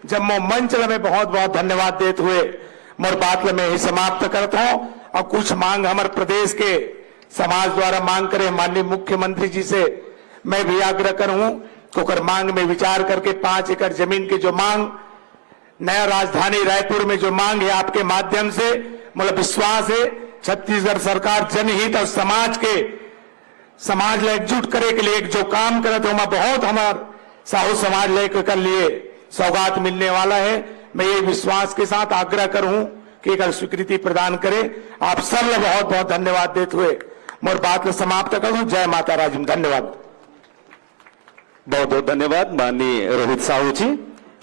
जम्मू मंच में बहुत बहुत धन्यवाद देते हुए मोर बात में ही समाप्त करता हूं। और कुछ मांग हमारे प्रदेश के समाज द्वारा मांग करे माननीय मुख्यमंत्री जी से मैं भी आग्रह करूं कि मांग में विचार करके 5 एकड़ जमीन की जो मांग नया राजधानी रायपुर में जो मांग है आपके माध्यम से मुझे विश्वास है छत्तीसगढ़ सरकार जनहित और समाज एकजुट करे के लिए एक जो काम करे तो मैं बहुत हमारे साहू समाज लेकर लिए सौगात मिलने वाला है। मैं ये विश्वास के साथ आग्रह करूं कि एक स्वीकृति प्रदान करें। आप सब बहुत बहुत धन्यवाद देते हुए मोर बात को समाप्त करूं। जय माता राजिम। धन्यवाद। बहुत बहुत धन्यवाद माननीय रोहित साहू जी।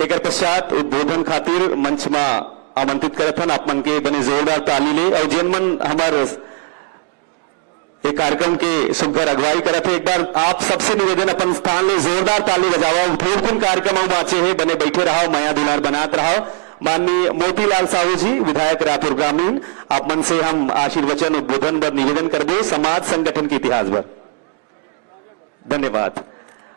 एक पश्चात उद्बोधन खातिर मंच में आमंत्रित करत हन आप मन के बने जोरदार ताली ले और जेन मन हमारे एक कार्यक्रम के सुघर अगुवाई करत है एक बार आप सबसे निवेदन अपन स्थान ले जोरदार ताली बजावा। उठोरकुन कार्यक्रम बाचे है बने बैठे रहो माया दुलार बनात रहो। माननीय मोतीलाल साहू जी विधायक रायपुर ग्रामीण आप मन से हम आशीर्वचन उद्बोधन पर निवेदन कर दे समाज संगठन के इतिहास पर। धन्यवाद।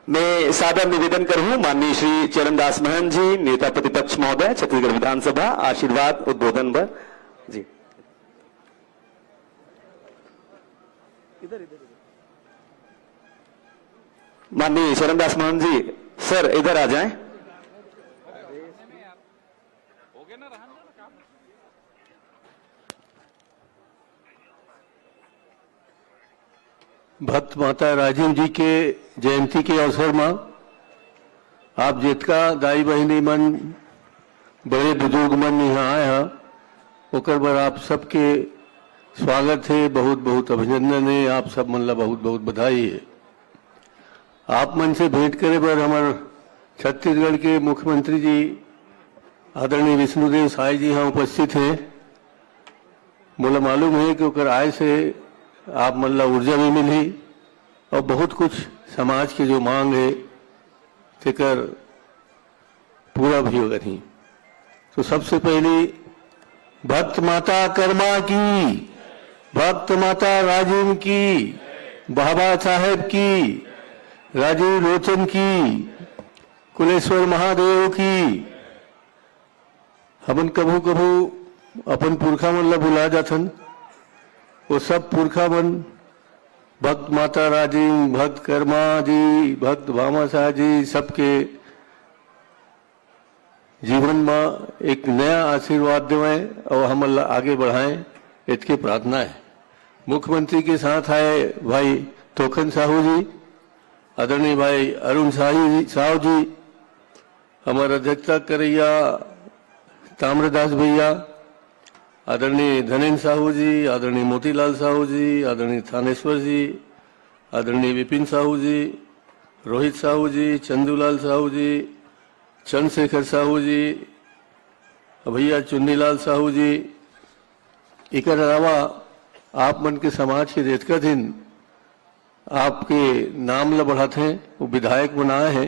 मैं सादर निवेदन करूं माननीय श्री चरणदास महन जी नेता प्रतिपक्ष महोदय छत्तीसगढ़ विधानसभा आशीर्वाद उद्बोधन पर जी। माननीय चरणदास महन जी सर इधर आ जाएं। भक्त माता राजिम जी के जयंती के अवसर में आप जितका दाई बहनी मन बड़े बुजुर्ग मन यहाँ आए हैं ओकर बर आप सबके स्वागत है। बहुत बहुत अभिनंदन है। आप सब मन ला बहुत बहुत बधाई है। आप मन से भेंट करे बर हमारे छत्तीसगढ़ के मुख्यमंत्री जी आदरणीय विष्णुदेव साय जी यहाँ उपस्थित हैं। मोला मालूम है कि ओकर आय से आप मन ला ऊर्जा भी मिली और बहुत कुछ समाज के जो मांग है तेकर पूरा भी होगा नहीं। तो सबसे पहले भक्त माता कर्मा की, भक्त माता राजिम की, बाबा साहेब की, राजीव लोचन की, कुलेश्वर महादेव की। हमन कभू कभू अपन पुरखा मन ला भुला जाथन। वो सब पुरखा मन भक्त माता राजिम, भक्त कर्मा जी, भक्त भामा शाह जी सबके जीवन में एक नया आशीर्वाद देवें और हम आगे बढ़ाएं इसकी प्रार्थना है। मुख्यमंत्री के साथ आए भाई तोखन साहू जी, आदरणीय भाई अरुण साहू जी, हमारे अध्यक्षता करैया ताम्रदास भैया, आदरणीय धनेन्द्र साहू जी, आदरणीय मोतीलाल साहू जी, आदरणीय थानेश्वर जी, आदरणीय विपिन साहू जी, रोहित साहू जी, चंदूलाल साहू जी, चंद्रशेखर साहू जी, भैया चुन्नीलाल साहू जी। एक अलावा आप मन के समाज के जितका दिन आपके नाम ला बढ़ाते हैं वो विधायक बनाए हैं।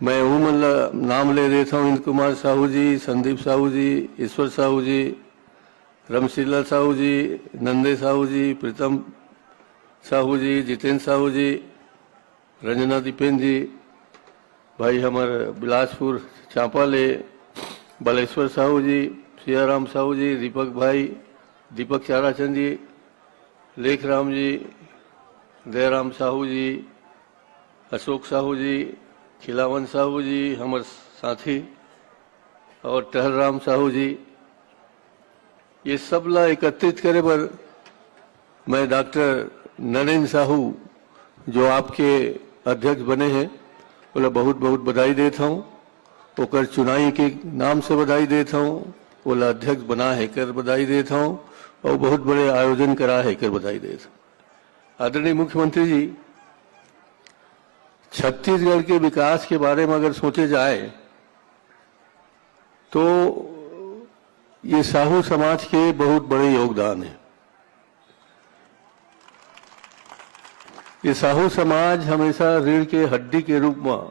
मैं वो मन ला नाम ले देता हूँ। इंद्र कुमार साहू जी, संदीप साहू जी, ईश्वर साहू जी, रमशीला साहू जी, नंदे साहू जी, प्रीतम साहू जी, जितेंद्र साहू जी, रंजना दीपेन जी, भाई हमारे बिलासपुर चांपा ले बालेश्वर साहू जी, सियाराम साहू जी, दीपक भाई, दीपक चाराचंद जी, लेखराम जी, दयाराम साहू जी, अशोक साहू जी, खिलावन साहू जी हमारे साथी, और टहलराम साहू जी, ये सब ला एकत्रित करे पर मैं डॉक्टर नरेंद्र साहू जो आपके अध्यक्ष बने हैं बोला बहुत बहुत बधाई देता हूँ। ओकर चुनाई के नाम से बधाई देता हूँ, बोला अध्यक्ष बना है कर बधाई देता हूँ और बहुत बड़े आयोजन करा है कर बधाई देता हूँ। आदरणीय मुख्यमंत्री जी, छत्तीसगढ़ के विकास के बारे में अगर सोचे जाए तो ये साहू समाज के बहुत बड़े योगदान है। ये साहू समाज हमेशा रीढ़ के हड्डी के रूप में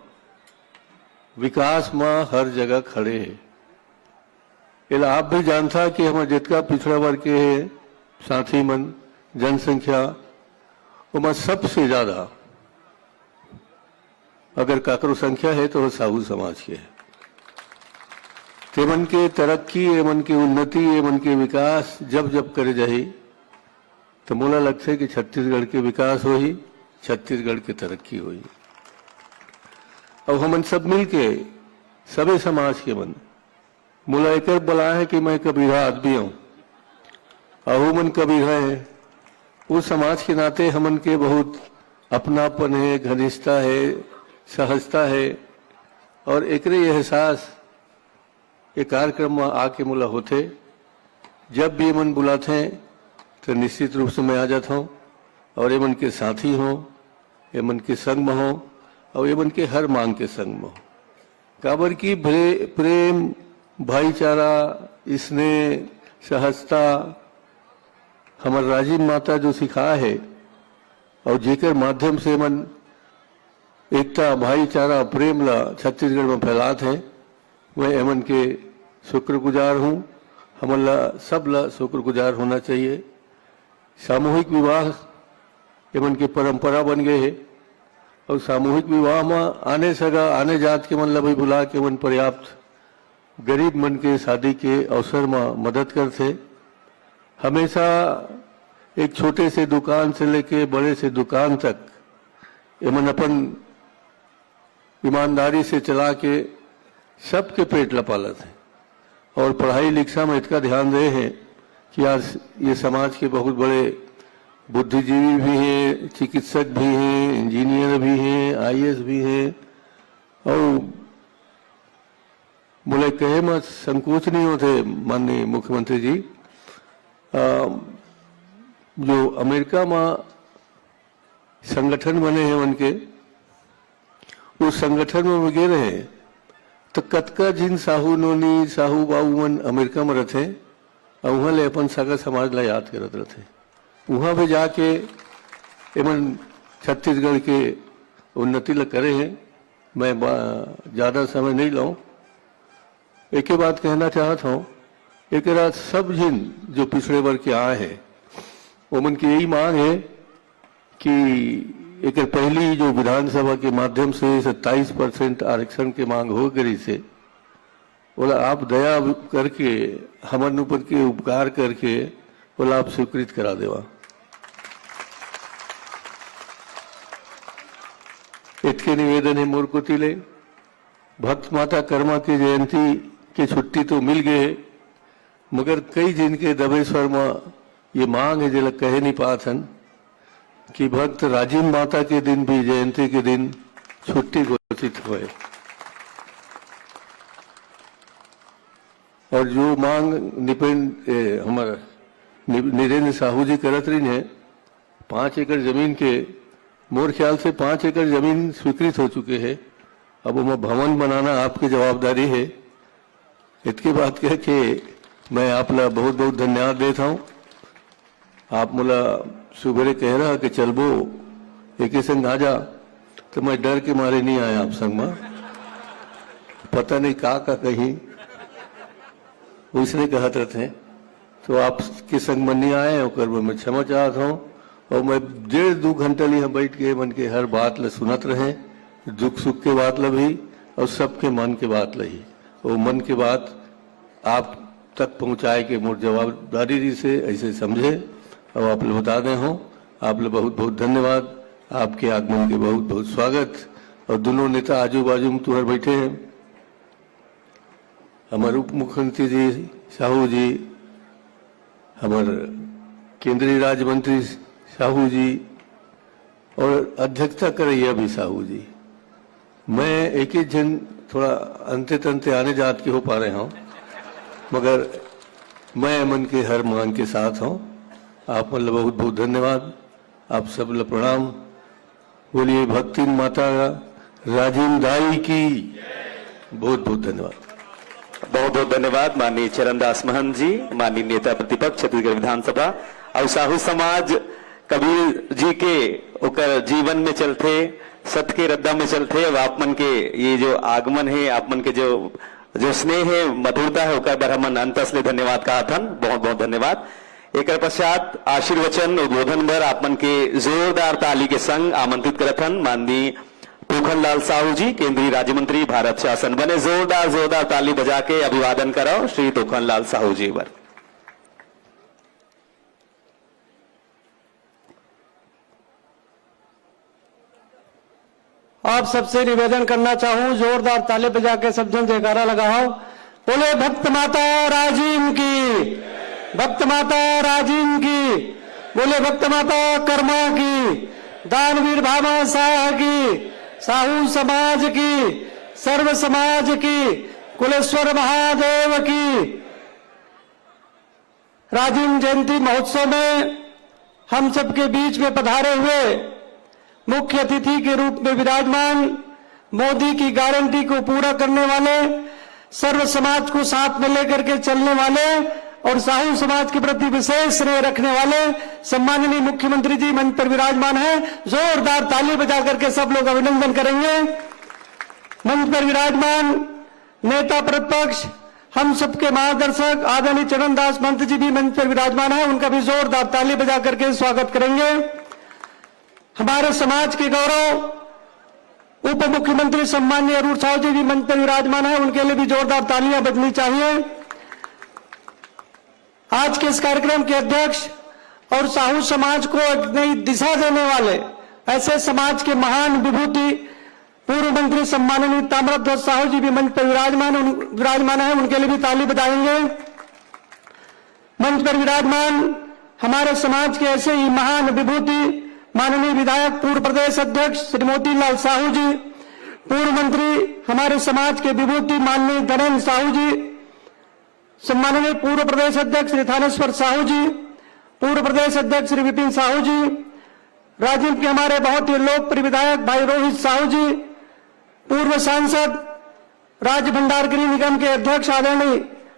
विकास में हर जगह खड़े है। इला आप भी जानता कि हम जितना पिछड़ा वर्ग के है साथी मन जनसंख्या उमा सबसे ज्यादा अगर काकरो संख्या है तो साहू समाज के है। एमन के तरक्की, एमन की उन्नति, एमन के विकास जब जब करे जाही तो मोला लगता है कि छत्तीसगढ़ के विकास हो ही, छत्तीसगढ़ की तरक्की हुई। अब हमन सब मिलके सबे समाज के मन मोला एक बोला है कि मैं कबीरा आदमी हूं, अहू मन कबीरा है। उस समाज के नाते हमन के बहुत अपनापन है, घनिष्ठता है, सहजता है और एकरे एहसास ये कार्यक्रम में आके मोला होते। जब भी मन बुलाते हैं तो निश्चित रूप से मैं आ जाता हूँ और ये मन के साथी हों, ये मन के संग में हों और ये मन के हर मांग के संग में हो। काबर की प्रेम, भाईचारा, स्नेह, सहजता हमार राजीव माता जो सिखा है और जेकर माध्यम से मन एकता, भाईचारा, प्रेम ला छत्तीसगढ़ में फैलात है, मैं एमन के शुक्रगुजार हूँ। हमला सब ला शुक्रगुजार होना चाहिए। सामूहिक विवाह एमन की परंपरा बन गए है और सामूहिक विवाह में आने सगा आने जात के मन ला भी बुला के मन पर्याप्त गरीब मन के शादी के अवसर में मदद करते। हमेशा एक छोटे से दुकान से लेके बड़े से दुकान तक एमन अपन ईमानदारी से चला के सबके पेट लपालत है और पढ़ाई लिखा में इतना ध्यान दे हैं कि आज ये समाज के बहुत बड़े बुद्धिजीवी भी हैं, चिकित्सक भी हैं, इंजीनियर भी हैं, आईएएस भी हैं और बोले कहे में संकोच नहीं होते। माननीय मुख्यमंत्री जी, जो अमेरिका में संगठन बने हैं उनके, उस संगठन में वगैरह हैं तो कतका जिन साहू नोनी साहू बाबू मन अमेरिका में रहते और वहाँ ले अपन सगा समाज ला याद करत रहते। वहाँ पे जाके एमन छत्तीसगढ़ के उन्नति ला करे हैं। मैं ज़्यादा समय नहीं लाऊं, एक ही बात कहना चाहता हूँ। एक रात सब जिन जो पिछड़े वर्ग के आए हैं उमन की यही मांग है कि एक पहली जो विधानसभा के माध्यम से 27% आरक्षण की मांग हो गई से बोला आप दया करके हमन ऊपर के उपकार करके बोला आप स्वीकृत करा देवा। इतके निवेदन है मोर को तिले भक्त माता कर्मा की जयंती की छुट्टी तो मिल गए मगर कई दिन के दबे स्वर में ये मांग है जो कहे नहीं पाथन कि भक्त राजीव माता के दिन भी जयंती के दिन छुट्टी घोषित हुए और जो मांग हमारा नरेंद्र साहू जी करत रही है 5 एकड़ जमीन के, मोर ख्याल से 5 एकड़ जमीन स्वीकृत हो चुके हैं। अब वो भवन बनाना आपकी जवाबदारी है। इतनी बात कह के मैं आप ला बहुत बहुत धन्यवाद देता हूँ। आप मुला सुबह कह रहा कि चलबो एक संग आ जा तो मैं डर के मारे नहीं आया आप संग में, पता नहीं का कहीं उसने कहा थे तो आप के संग में नहीं आए और मैं क्षमा चाहता हूँ। और मैं 1.5-2 घंटे यहाँ बैठ के मन के हर बात ला सुनत रहे, दुख सुख के बात ला भी और सबके मन के बात लही वो मन की बात आप तक पहुँचाए के मोर जवाबदारी से ऐसे समझे और आप लोग बता दे हो। आप लोग बहुत बहुत धन्यवाद, आपके आगमन के बहुत बहुत स्वागत। और दोनों नेता आजू बाजू में तुहर बैठे हैं, हमारे उप मुख्यमंत्री जी साहू जी हमारे केंद्रीय राज्य मंत्री साहू जी और अध्यक्षता कर रही है अभी साहू जी। मैं एक ही जन थोड़ा अंते तंते आने जात के हो पा रहे हूँ, मगर मैं मन के हर मान के साथ हूँ। आप मतलब बहुत बहुत धन्यवाद, आप सब ल प्रणाम। बोलिए भक्ति माता राजिम दाई की बहुत बहुत धन्यवाद। बहुत बहुत धन्यवाद माननीय चरणदास महंत जी, माननीय नेता प्रतिपक्ष छत्तीसगढ़ विधानसभा। और साहू समाज कबीर जी के ओकर जीवन में चलते, सत्य के रद्दा में चलते। अब आप मन के ये जो आगमन है, आप मन के जो स्नेह है, मधुरता है, ओकर बर हमन अंतस ले धन्यवाद कहा थन। बहुत बहुत धन्यवाद। एक पश्चात आशीर्वचन उद्बोधन बर आप मन के जोरदार ताली के संग आमंत्रित करत हन माननीय तोखनलाल साहू जी, केंद्रीय राज्य मंत्री भारत शासन। बने जोरदार ताली बजा के अभिवादन करो श्री तोखनलाल साहू जी बर। आप सबसे निवेदन करना चाहूं, जोरदार ताली बजा के सब जन जयकारा लगाओ। बोले भक्त माता राजीव की, भक्त माता राजीव की, बोले भक्त माता कर्मा की, दानवीर भामा शाह की, साहू समाज की, सर्व समाज की, कुलेश्वर महादेव की। राजीव जयंती महोत्सव में हम सबके बीच में पधारे हुए मुख्य अतिथि के रूप में विराजमान, मोदी की गारंटी को पूरा करने वाले, सर्व समाज को साथ में लेकर के चलने वाले और साहू समाज के प्रति विशेष स्नेह रखने वाले सम्माननीय मुख्यमंत्री जी मंच पर विराजमान हैं। जोरदार ताली बजा करके सब लोग अभिनंदन करेंगे। मंच पर विराजमान नेता प्रतिपक्ष, हम सबके मार्गदर्शक आदरणीय चरणदास महंत जी भी मंच पर विराजमान हैं, उनका भी जोरदार ताली बजा करके स्वागत करेंगे। हमारे समाज के गौरव उप मुख्यमंत्री सम्माननीय अरूण साहू जी भी मंच पर विराजमान है, उनके लिए भी जोरदार तालियां बजनी चाहिए। आज के इस कार्यक्रम के अध्यक्ष और साहू समाज को एक नई दिशा देने वाले ऐसे समाज के महान विभूति पूर्व मंत्री सम्माननीय ताम्रध्वज साहू जी भी मंच पर विराजमान है, उनके लिए भी ताली बजाएंगे। मंच पर विराजमान हमारे समाज के ऐसे ही महान विभूति माननीय विधायक पूर्व प्रदेश अध्यक्ष श्री मोतीलाल साहू जी, पूर्व मंत्री हमारे समाज के विभूति माननीय धनेन्द्र साहू जी, सम्माननीय पूर्व प्रदेश अध्यक्ष श्री थानेश्वर साहू जी, पूर्व प्रदेश अध्यक्ष श्री विपिन साहू जी, राजीव के हमारे बहुत ही लोकप्रिय विधायक भाई रोहित साहू जी, पूर्व सांसद राज्य भंडारगिरी निगम के अध्यक्ष आदरणीय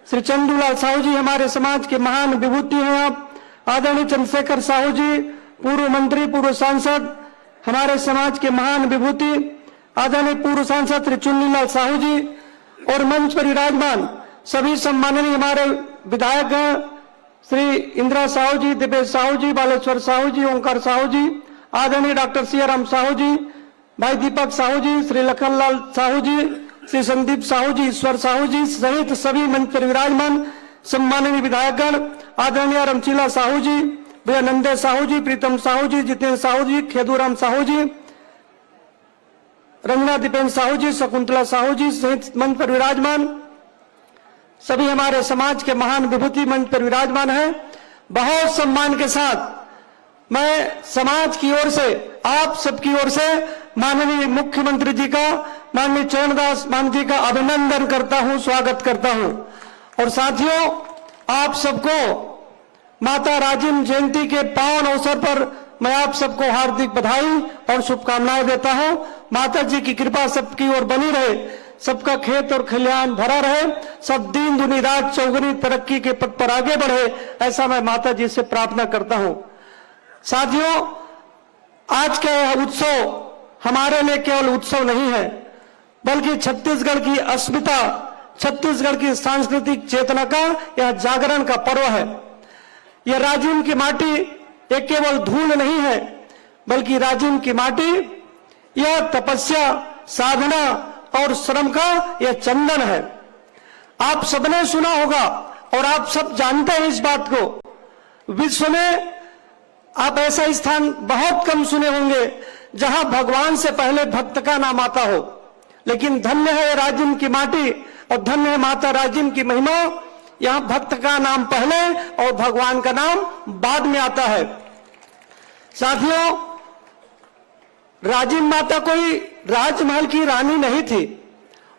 श्री चंदूलाल साहू जी, हमारे समाज के महान विभूति हैं आप, आदरणीय चंद्रशेखर साहू जी, पूर्व मंत्री पूर्व सांसद हमारे समाज के महान विभूति आदरणीय पूर्व सांसद श्री चुन्नीलाल साहू जी, और मंच पर विराजमान सभी सम्माननीय हमारे विधायक हैं श्री इंदिरा साहू जी, दिपेश साहू जी, बालेश्वर साहू जी, ओंकार साहू जी, आदरणीय डॉक्टर सियाराम साहू जी, भाई दीपक साहू जी, श्री लखनलाल साहू जी, श्री संदीप साहू जी, ईश्वर साहू जी सहित सभी मंच पर विराजमान सम्माननीय विधायकगण आदरणीय रमचीला साहू जी, भैया नंदे साहू जी, प्रीतम साहू जी, जितेंद्र साहू जी, खेदूराम साहू जी, रंजना दीपेन साहू जी, शकुंतला साहू जी सहित मंच पर विराजमान सभी हमारे समाज के महान विभूति मंच पर विराजमान हैं। बहुत सम्मान के साथ मैं समाज की ओर से, आप सबकी ओर से माननीय मुख्यमंत्री जी का, माननीय चरणदास महंत जी का अभिनंदन करता हूं, स्वागत करता हूं। और साथियों, आप सबको माता राजिम जयंती के पावन अवसर पर मैं आप सबको हार्दिक बधाई और शुभकामनाएं देता हूं। माता जी की कृपा सबकी ओर बनी रहे, सबका खेत और खलिहान भरा रहे, सब दिन दुनी रात चौगुनी तरक्की के पथ पर आगे बढ़े, ऐसा मैं माता जी से प्रार्थना करता हूं। साथियों, आज का यह उत्सव हमारे लिए केवल उत्सव नहीं है, बल्कि छत्तीसगढ़ की अस्मिता, छत्तीसगढ़ की सांस्कृतिक चेतना का यह जागरण का पर्व है। यह राजिम की माटी एक केवल धूल नहीं है, बल्कि राजिम की माटी यह तपस्या, साधना और श्रम का यह चंदन है। आप सबने सुना होगा और आप सब जानते हैं इस बात को, विश्व में आप ऐसा स्थान बहुत कम सुने होंगे जहां भगवान से पहले भक्त का नाम आता हो, लेकिन धन्य है राजिम की माटी और धन्य है माता राजिम की महिमा। यहां भक्त का नाम पहले और भगवान का नाम बाद में आता है। साथियों, राजीव माता कोई राजमहल की रानी नहीं थी,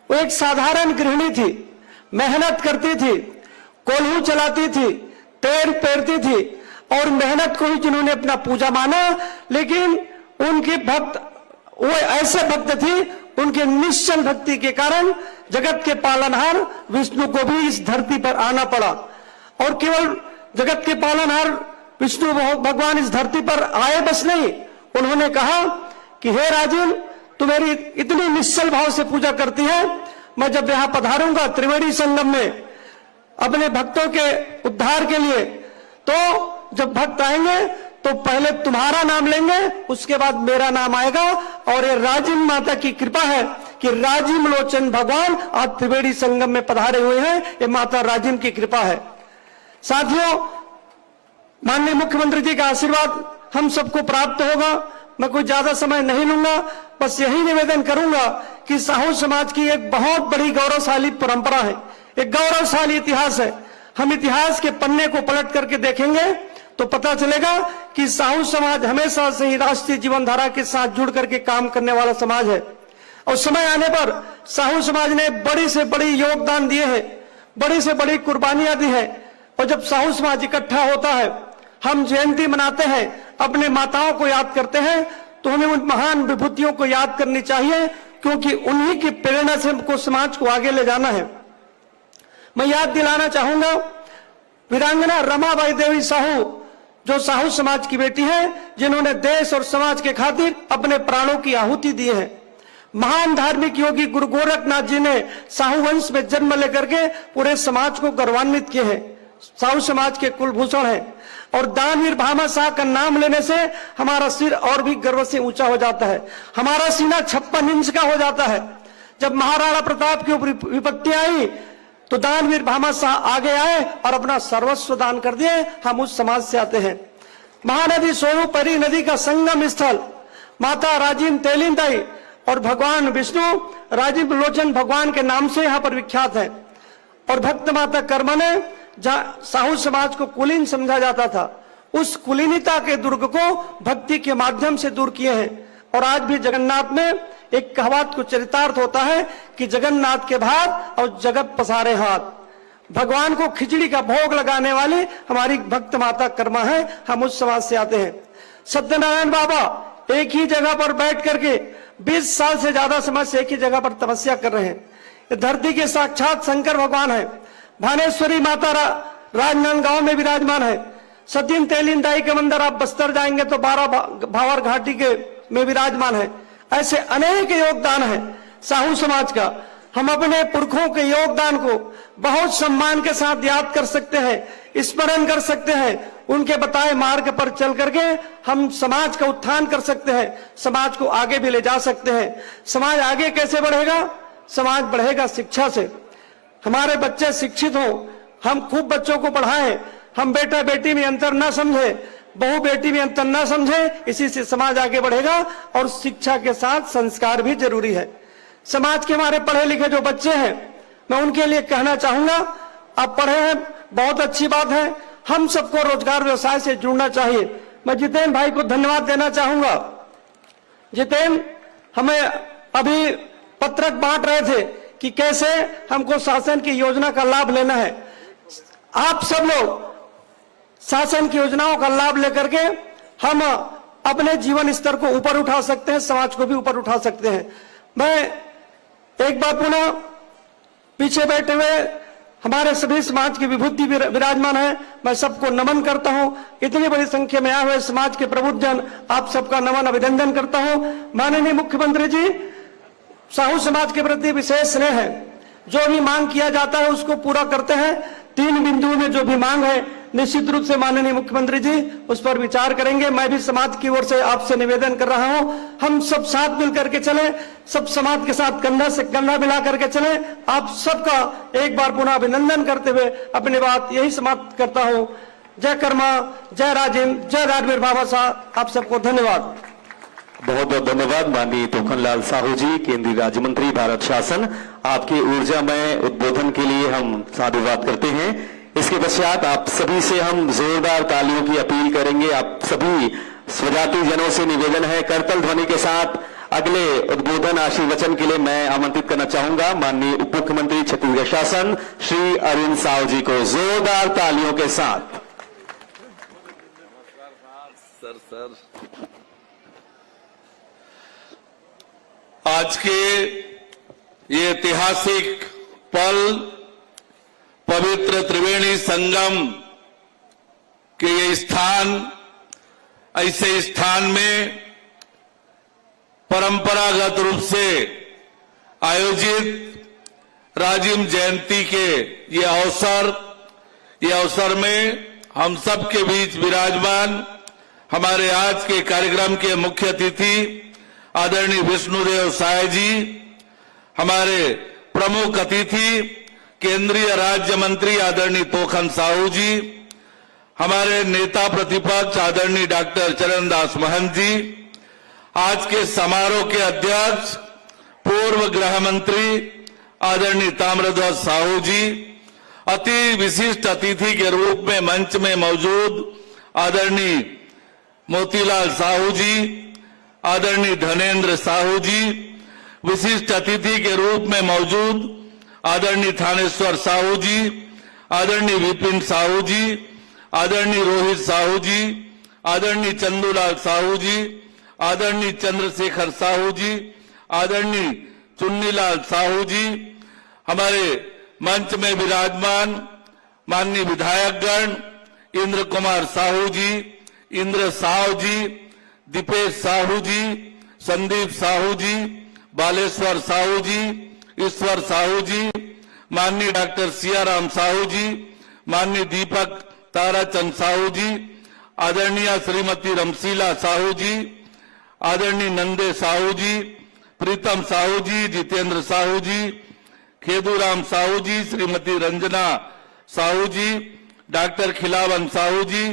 वो एक साधारण गृहिणी थी, मेहनत करती थी, कोल्हू चलाती थी, तेल पेरती थी और मेहनत को ही जिन्होंने अपना पूजा माना। लेकिन उनकी भक्त, वो ऐसे भक्त थी, उनके निश्चल भक्ति के कारण जगत के पालनहार विष्णु को भी इस धरती पर आना पड़ा। और केवल जगत के पालनहार विष्णु भगवान इस धरती पर आए बस नहीं, उन्होंने कहा कि हे राजन, तू मेरी इतनी निश्चल भाव से पूजा करती है, मैं जब यहां पधारूंगा त्रिवेणी संगम में अपने भक्तों के उद्धार के लिए, तो जब भक्त आएंगे तो पहले तुम्हारा नाम लेंगे, उसके बाद मेरा नाम आएगा। और ये राजिम माता की कृपा है कि राजिम लोचन भगवान आज त्रिवेणी संगम में पधारे हुए हैं, ये माता राजिम की कृपा है। साथियों, माननीय मुख्यमंत्री जी का आशीर्वाद हम सबको प्राप्त होगा। मैं कोई ज्यादा समय नहीं लूंगा, बस यही निवेदन करूंगा कि साहू समाज की एक बहुत बड़ी गौरवशाली परंपरा है, एक गौरवशाली इतिहास है। हम इतिहास के पन्ने को पलट करके देखेंगे तो पता चलेगा कि साहू समाज हमेशा से ही राष्ट्रीय जीवन धारा के साथ जुड़ करके काम करने वाला समाज है। और समय आने पर साहू समाज ने बड़ी से बड़ी योगदान दिए हैं, बड़ी से बड़ी कुर्बानियां दी है। और जब साहू समाज इकट्ठा होता है, हम जयंती मनाते हैं, अपने माताओं को याद करते हैं, तो हमें उन महान विभूतियों को याद करनी चाहिए, क्योंकि उन्हीं की प्रेरणा से हमको समाज को आगे ले जाना है। मैं याद दिलाना चाहूंगा वीरांगना रमाबाई देवी साहू, जो साहू समाज की बेटी है, जिन्होंने देश और समाज के खातिर अपने प्राणों की आहुति दी है। महान धार्मिक योगी गुरु गोरखनाथ जी ने साहू वंश में जन्म लेकर के पूरे समाज को गौरवान्वित किए हैं। साहू समाज के कुलभूषण हैं। और दानवीर भामा शाह का नाम लेने से हमारा सिर और भी गर्व से ऊंचा हो जाता है, हमारा सीना 56 इंच का हो जाता है। जब महाराणा प्रताप की विपत्ति आई तो दानवीर भामा शाह आगे आए और अपना सर्वस्व दान कर दिए। हम उस समाज से आते हैं। महानदी सोनूपरी नदी का संगम स्थल माता राजिम तेलिंदाई और भगवान विष्णु राजीव लोचन भगवान के नाम से यहाँ पर विख्यात है। और भक्त माता कर्मा ने जहाँ साहू समाज को कुलीन समझा जाता था, उस कुलीनता के दुर्ग को भक्ति के माध्यम से दूर किए हैं। और आज भी जगन्नाथ में एक कहावत को चरितार्थ होता है कि जगन्नाथ के भार और जगत पसारे हाथ। भगवान को खिचड़ी का भोग लगाने वाली हमारी भक्त माता कर्मा है। हम उस समाज से आते हैं। सत्यनारायण बाबा एक ही जगह पर बैठ करके 20 साल से ज्यादा समय से एक ही जगह पर तपस्या कर रहे हैं। धरती के साक्षात शंकर भगवान है। भानेश्वरी माता राजनांदगांव में विराजमान है। सतीन तेलिंदाई के मंदिर आप बस्तर जाएंगे तो 12 भावर घाटी के में विराजमान है। ऐसे अनेक योगदान है साहू समाज का। हम अपने पुरखों के योगदान को बहुत सम्मान के साथ याद कर सकते हैं, स्मरण कर सकते हैं। उनके बताए मार्ग पर चल करके हम समाज का उत्थान कर सकते हैं, समाज को आगे भी ले जा सकते हैं। समाज आगे कैसे बढ़ेगा? समाज बढ़ेगा शिक्षा से। हमारे बच्चे शिक्षित हों, हम खूब बच्चों को पढ़ाएं, हम बेटा बेटी में अंतर ना समझे, बहू बेटी में अंतर ना समझे, इसी से समाज आगे बढ़ेगा। और शिक्षा के साथ संस्कार भी जरूरी है। समाज के हमारे पढ़े लिखे जो बच्चे हैं, मैं उनके लिए कहना चाहूंगा, आप पढ़े हैं बहुत अच्छी बात है, हम सबको रोजगार व्यवसाय से जुड़ना चाहिए। मैं जितेंद्र भाई को धन्यवाद देना चाहूंगा। जितेंद्र हमें अभी पत्रक बांट रहे थे कि कैसे हमको शासन की योजना का लाभ लेना है। आप सब लोग शासन की योजनाओं का लाभ लेकर के हम अपने जीवन स्तर को ऊपर उठा सकते हैं, समाज को भी ऊपर उठा सकते हैं। मैं एक बार पुनः पीछे बैठे हुए हमारे सभी समाज की विभूति विराजमान है, मैं सबको नमन करता हूं। इतनी बड़ी संख्या में आए हुए समाज के प्रबुद्धजन, आप सबका नमन अभिनंदन करता हूं। माननीय मुख्यमंत्री जी, साहू समाज के प्रति विशेष स्नेह है। जो भी मांग किया जाता है उसको पूरा करते हैं। 3 बिंदुओं में जो भी मांग है निश्चित रूप से माननीय मुख्यमंत्री जी उस पर विचार करेंगे। मैं भी समाज की ओर से आपसे निवेदन कर रहा हूं, हम सब साथ मिल करके चले, सब समाज के साथ कंधा से कंधा मिला करके चले। आप सबका एक बार पुनः अभिनंदन करते हुए अपनी बात यही समाप्त करता हूं। जय कर्मा, जय राजिम, जय राजवीर बाबा साहब, आप सबको धन्यवाद। बहुत बहुत धन्यवाद माननीय तोखनलाल साहू जी, केंद्रीय राज्य मंत्री भारत शासन। आपके ऊर्जामय उद्बोधन के लिए हम साधुवाद करते हैं। इसके पश्चात आप सभी से हम जोरदार तालियों की अपील करेंगे। आप सभी स्वजाति जनों से निवेदन है, करतल ध्वनि के साथ अगले उद्बोधन आशीर्वचन के लिए मैं आमंत्रित करना चाहूंगा माननीय उप मुख्यमंत्री छत्तीसगढ़ शासन श्री अरविंद साहू जी को जोरदार तालियों के साथ। सर आज के ये ऐतिहासिक पल पवित्र त्रिवेणी संगम के ये स्थान, ऐसे स्थान में परंपरागत रूप से आयोजित राजीव जयंती के ये अवसर में हम सब के बीच विराजमान हमारे आज के कार्यक्रम के मुख्य अतिथि आदरणीय विष्णुदेव साय जी, हमारे प्रमुख अतिथि केंद्रीय राज्य मंत्री आदरणीय तोखन साहू जी, हमारे नेता प्रतिपक्ष आदरणीय डॉक्टर चरणदास महंत जी, आज के समारोह के अध्यक्ष पूर्व गृह मंत्री आदरणीय ताम्रध्वज साहू जी, अति विशिष्ट अतिथि के रूप में मंच में मौजूद आदरणीय मोतीलाल साहू जी, आदरणीय धनेन्द्र साहू जी, विशिष्ट अतिथि के रूप में मौजूद आदरणीय थानेश्वर साहू जी, आदरणीय विपिन साहू जी, आदरणीय रोहित साहू जी, आदरणीय चंदूलाल साहू जी, आदरणीय चंद्रशेखर साहू जी, आदरणीय चुन्नीलाल साहू जी, हमारे मंच में विराजमान माननीय विधायकगण इंद्र कुमार साहू जी, इंद्र साहू जी, दीपेश साहू जी, संदीप साहू जी, बालेश्वर साहू जी, ईश्वर साहू जी, माननीय डॉक्टर सियाराम साहू जी, माननीय दीपक ताराचंद साहू जी, आदरणीय श्रीमती रमशीला साहू जी, आदरणीय नंदे साहू जी, प्रीतम साहू जी, जितेंद्र साहू जी, खेदूराम साहू जी, श्रीमती रंजना साहू जी, डॉक्टर खिलावन साहू जी,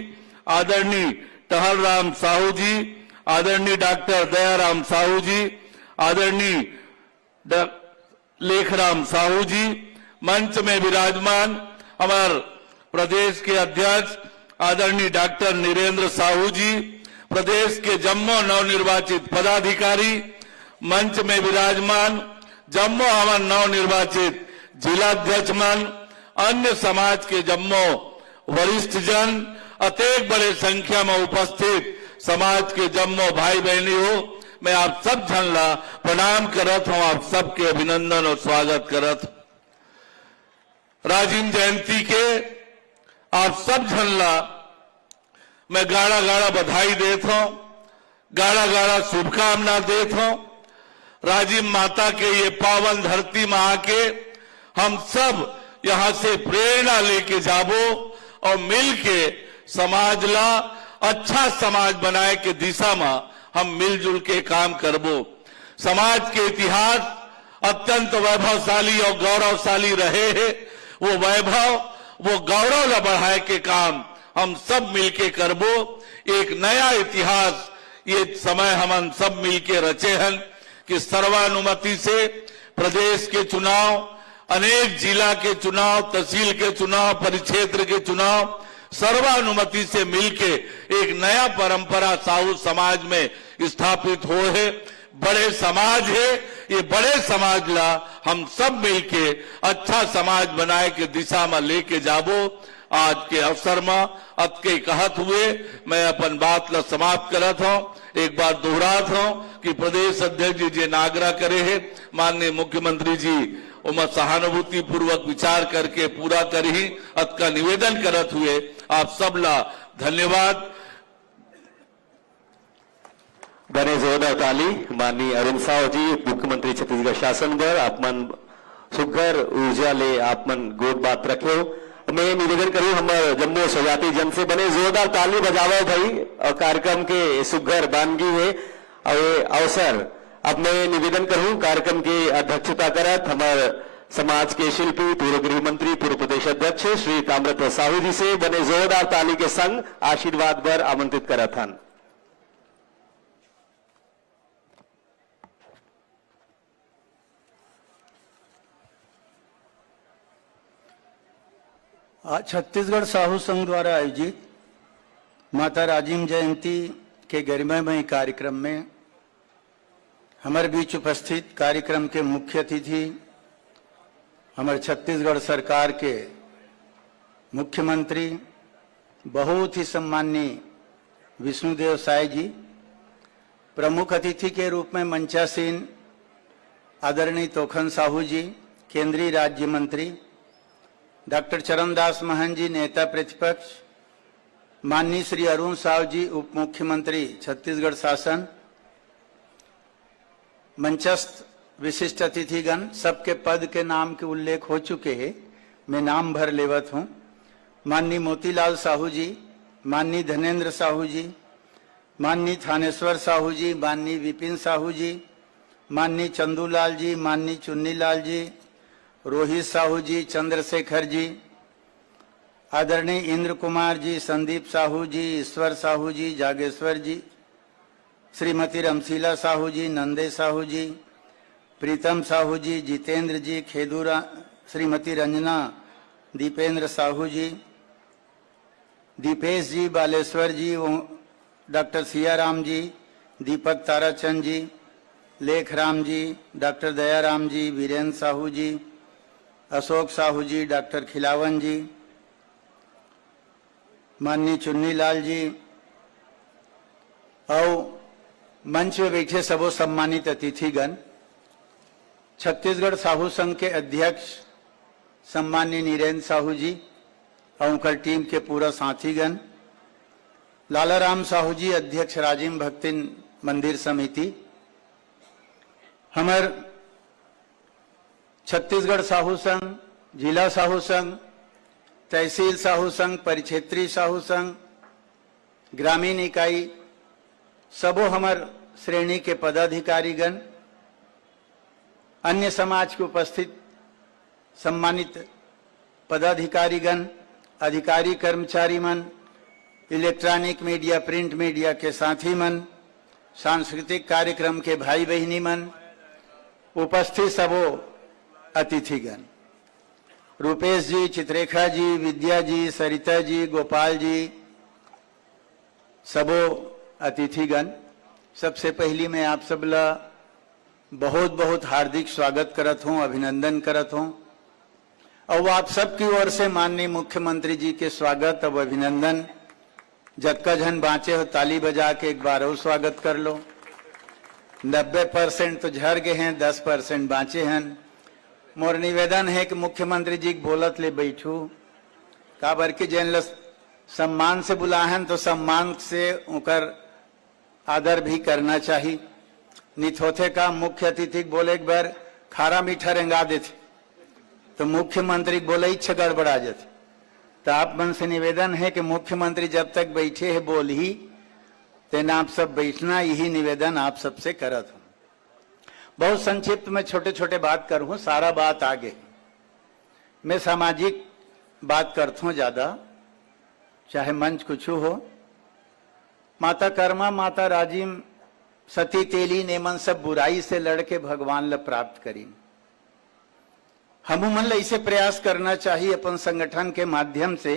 आदरणीय टहलराम साहू जी, आदरणीय डॉक्टर दयाराम साहू जी, आदरणीय लेखराम साहू जी, मंच में विराजमान हमारे प्रदेश के अध्यक्ष आदरणीय डॉक्टर नीरेंद्र साहू जी, प्रदेश के जम्मू नवनिर्वाचित पदाधिकारी, मंच में विराजमान जम्मू हमारे नवनिर्वाचित जिलाध्यक्ष मन, अन्य समाज के जम्मू वरिष्ठ जन, अत्यधिक बड़े संख्या में उपस्थित समाज के जम्मू भाई बहनी हो, मैं आप सब जन ला प्रणाम करत हूं, आप सबके अभिनंदन और स्वागत करत। राजीव जयंती के आप सब जन ला मैं गाड़ा गाड़ा बधाई देता हूं, गाड़ा गाड़ा शुभकामना देता हूं। राजीव माता के ये पावन धरती में आके हम सब यहां से प्रेरणा लेके जाबो और मिलके समाज ला अच्छा समाज बनाए के दिशा में हम मिलजुल के काम करबो। समाज के इतिहास अत्यंत वैभवशाली और गौरवशाली रहे हैं, वो वैभव वो गौरव ला बढ़ाए के काम हम सब मिलके करबो। एक नया इतिहास ये समय हम सब मिलके रचे हैं कि सर्वानुमति से प्रदेश के चुनाव, अनेक जिला के चुनाव, तहसील के चुनाव, परिक्षेत्र के चुनाव सर्वानुमति से मिलके एक नया परंपरा साहू समाज में स्थापित हो है। बड़े समाज है, ये बड़े समाज ला हम सब मिलके अच्छा समाज बनाए के दिशा में लेके जाबो। आज के अवसर में अतके कहत हुए मैं अपन बात ला समाप्त करत हूं। एक बार दोहरात हूं कि प्रदेश अध्यक्ष जी नागरा करे है, माननीय मुख्यमंत्री जी उमा सहानुभूति पूर्वक विचार करके पूरा करी अत का निवेदन करत हुए आप सब ला धन्यवाद। बने जोरदार ताली माननीय अरविंद साहू जी, मुख्यमंत्री छत्तीसगढ़ शासन पर आप मन सुघर ऊर्जा ले आप मन गोद बात रखे हो। मैं निवेदन करूं हमारे जम्मू स्वजाति जन से बने जोरदार ताली बजाओ भाई, और कार्यक्रम के सुघर बानगी है और अवसर। अब मैं निवेदन करूं कार्यक्रम की अध्यक्षता करत हमारे समाज के शिल्पी पूर्व गृह मंत्री पूर्व प्रदेश अध्यक्ष श्री ताम्रध्वज साहू जी से बने जोरदार ताली के संग आशीर्वाद पर आमंत्रित करत हन। आज छत्तीसगढ़ साहू संघ द्वारा आयोजित माता राजिम जयंती के गरिमामय कार्यक्रम में हमारे बीच उपस्थित कार्यक्रम के मुख्य अतिथि हमारे छत्तीसगढ़ सरकार के मुख्यमंत्री बहुत ही सम्माननीय विष्णुदेव साय जी, प्रमुख अतिथि के रूप में मंचासीन आदरणीय तोखन साहू जी, केंद्रीय राज्य मंत्री डॉक्टर चरणदास महंत जी, नेता प्रतिपक्ष, माननीय श्री अरुण साव जी, उप मुख्यमंत्री छत्तीसगढ़ शासन, मंचस्थ विशिष्ट अतिथिगण, सबके पद के नाम के उल्लेख हो चुके हैं, मैं नाम भर लेवत हूं। माननीय मोतीलाल साहू जी, माननीय धनेन्द्र साहू जी, माननीय थानेश्वर साहू जी, माननीय विपिन साहू जी, माननीय चंदूलाल जी, माननीय चुन्नीलाल जी, रोहित साहू जी, चंद्रशेखर जी, आदरणीय इंद्र कुमार जी, संदीप साहू जी, ईश्वर साहू जी, जागेश्वर जी, श्रीमती रमशीला साहू जी, नंदे साहू जी, प्रीतम साहू जी, जितेंद्र जी, खेदूरा, श्रीमती रंजना, दीपेंद्र साहू जी, दीपेश जी, बालेश्वर जी, डॉक्टर सियाराम जी, दीपक ताराचंद जी, लेखराम जी, डॉक्टर दयाराम जी, वीरेंद्र साहू जी, अशोक साहू जी, डॉक्टर खिलावन जी, माननीय चुन्नीलाल जी और मंच में बैठे सबो सम्मानित अतिथिगण, छत्तीसगढ़ साहू संघ के अध्यक्ष सम्माननीय नीरेंद्र साहू जी और उनकर टीम के पूरा साथीगण, लालाराम साहू जी, अध्यक्ष राजिम भक्ति मंदिर समिति, हमार छत्तीसगढ़ साहू संघ, जिला साहू संघ, तहसील साहू संघ, परिक्षेत्रीय साहू संघ, ग्रामीण इकाई, सबो हमार श्रेणी के पदाधिकारीगण, अन्य समाज के उपस्थित सम्मानित पदाधिकारीगण, अधिकारी कर्मचारी मन, इलेक्ट्रॉनिक मीडिया, प्रिंट मीडिया के साथी मन, सांस्कृतिक कार्यक्रम के भाई बहनी मन, उपस्थित सबो अतिथिगण, रूपेश जी, चित्रेखा जी, विद्या जी, सरिता जी, गोपाल जी, सबो अतिथिगण, सबसे पहली मैं आप सबला बहुत बहुत हार्दिक स्वागत करत हूं, अभिनंदन करत हूं और आप सबकी ओर से माननीय मुख्यमंत्री जी के स्वागत और अभिनंदन। जतका जन बाँचे हो ताली बजा के एक बार और स्वागत कर लो। 90% तो झड़ गए हैं, 10% बाँचे हैं। मोर निवेदन है कि मुख्यमंत्री जी के बोलत ले बैठू, काबर के जन सम्मान से बुलाहन तो सम्मान से उनकर आदर भी करना चाहिए। निथोथे का मुख्य अतिथि बोले एक बार खारा मीठा रेंगा देते तो मुख्यमंत्री बोले इच्छा गड़बड़ा जाते। तो आप मन से निवेदन है कि मुख्यमंत्री जब तक बैठे है बोल ही तेना आप सब बैठना, यही निवेदन आप सबसे करत हूं। बहुत संक्षिप्त में छोटे छोटे बात करूं, सारा बात आगे मैं सामाजिक बात करता हूं ज्यादा, चाहे मंच कुछ हो। माता कर्मा, माता राजिम, सती तेली नेमन सब बुराई से लड़के भगवान ल प्राप्त करी। हम मन ल इसे प्रयास करना चाहिए अपन संगठन के माध्यम से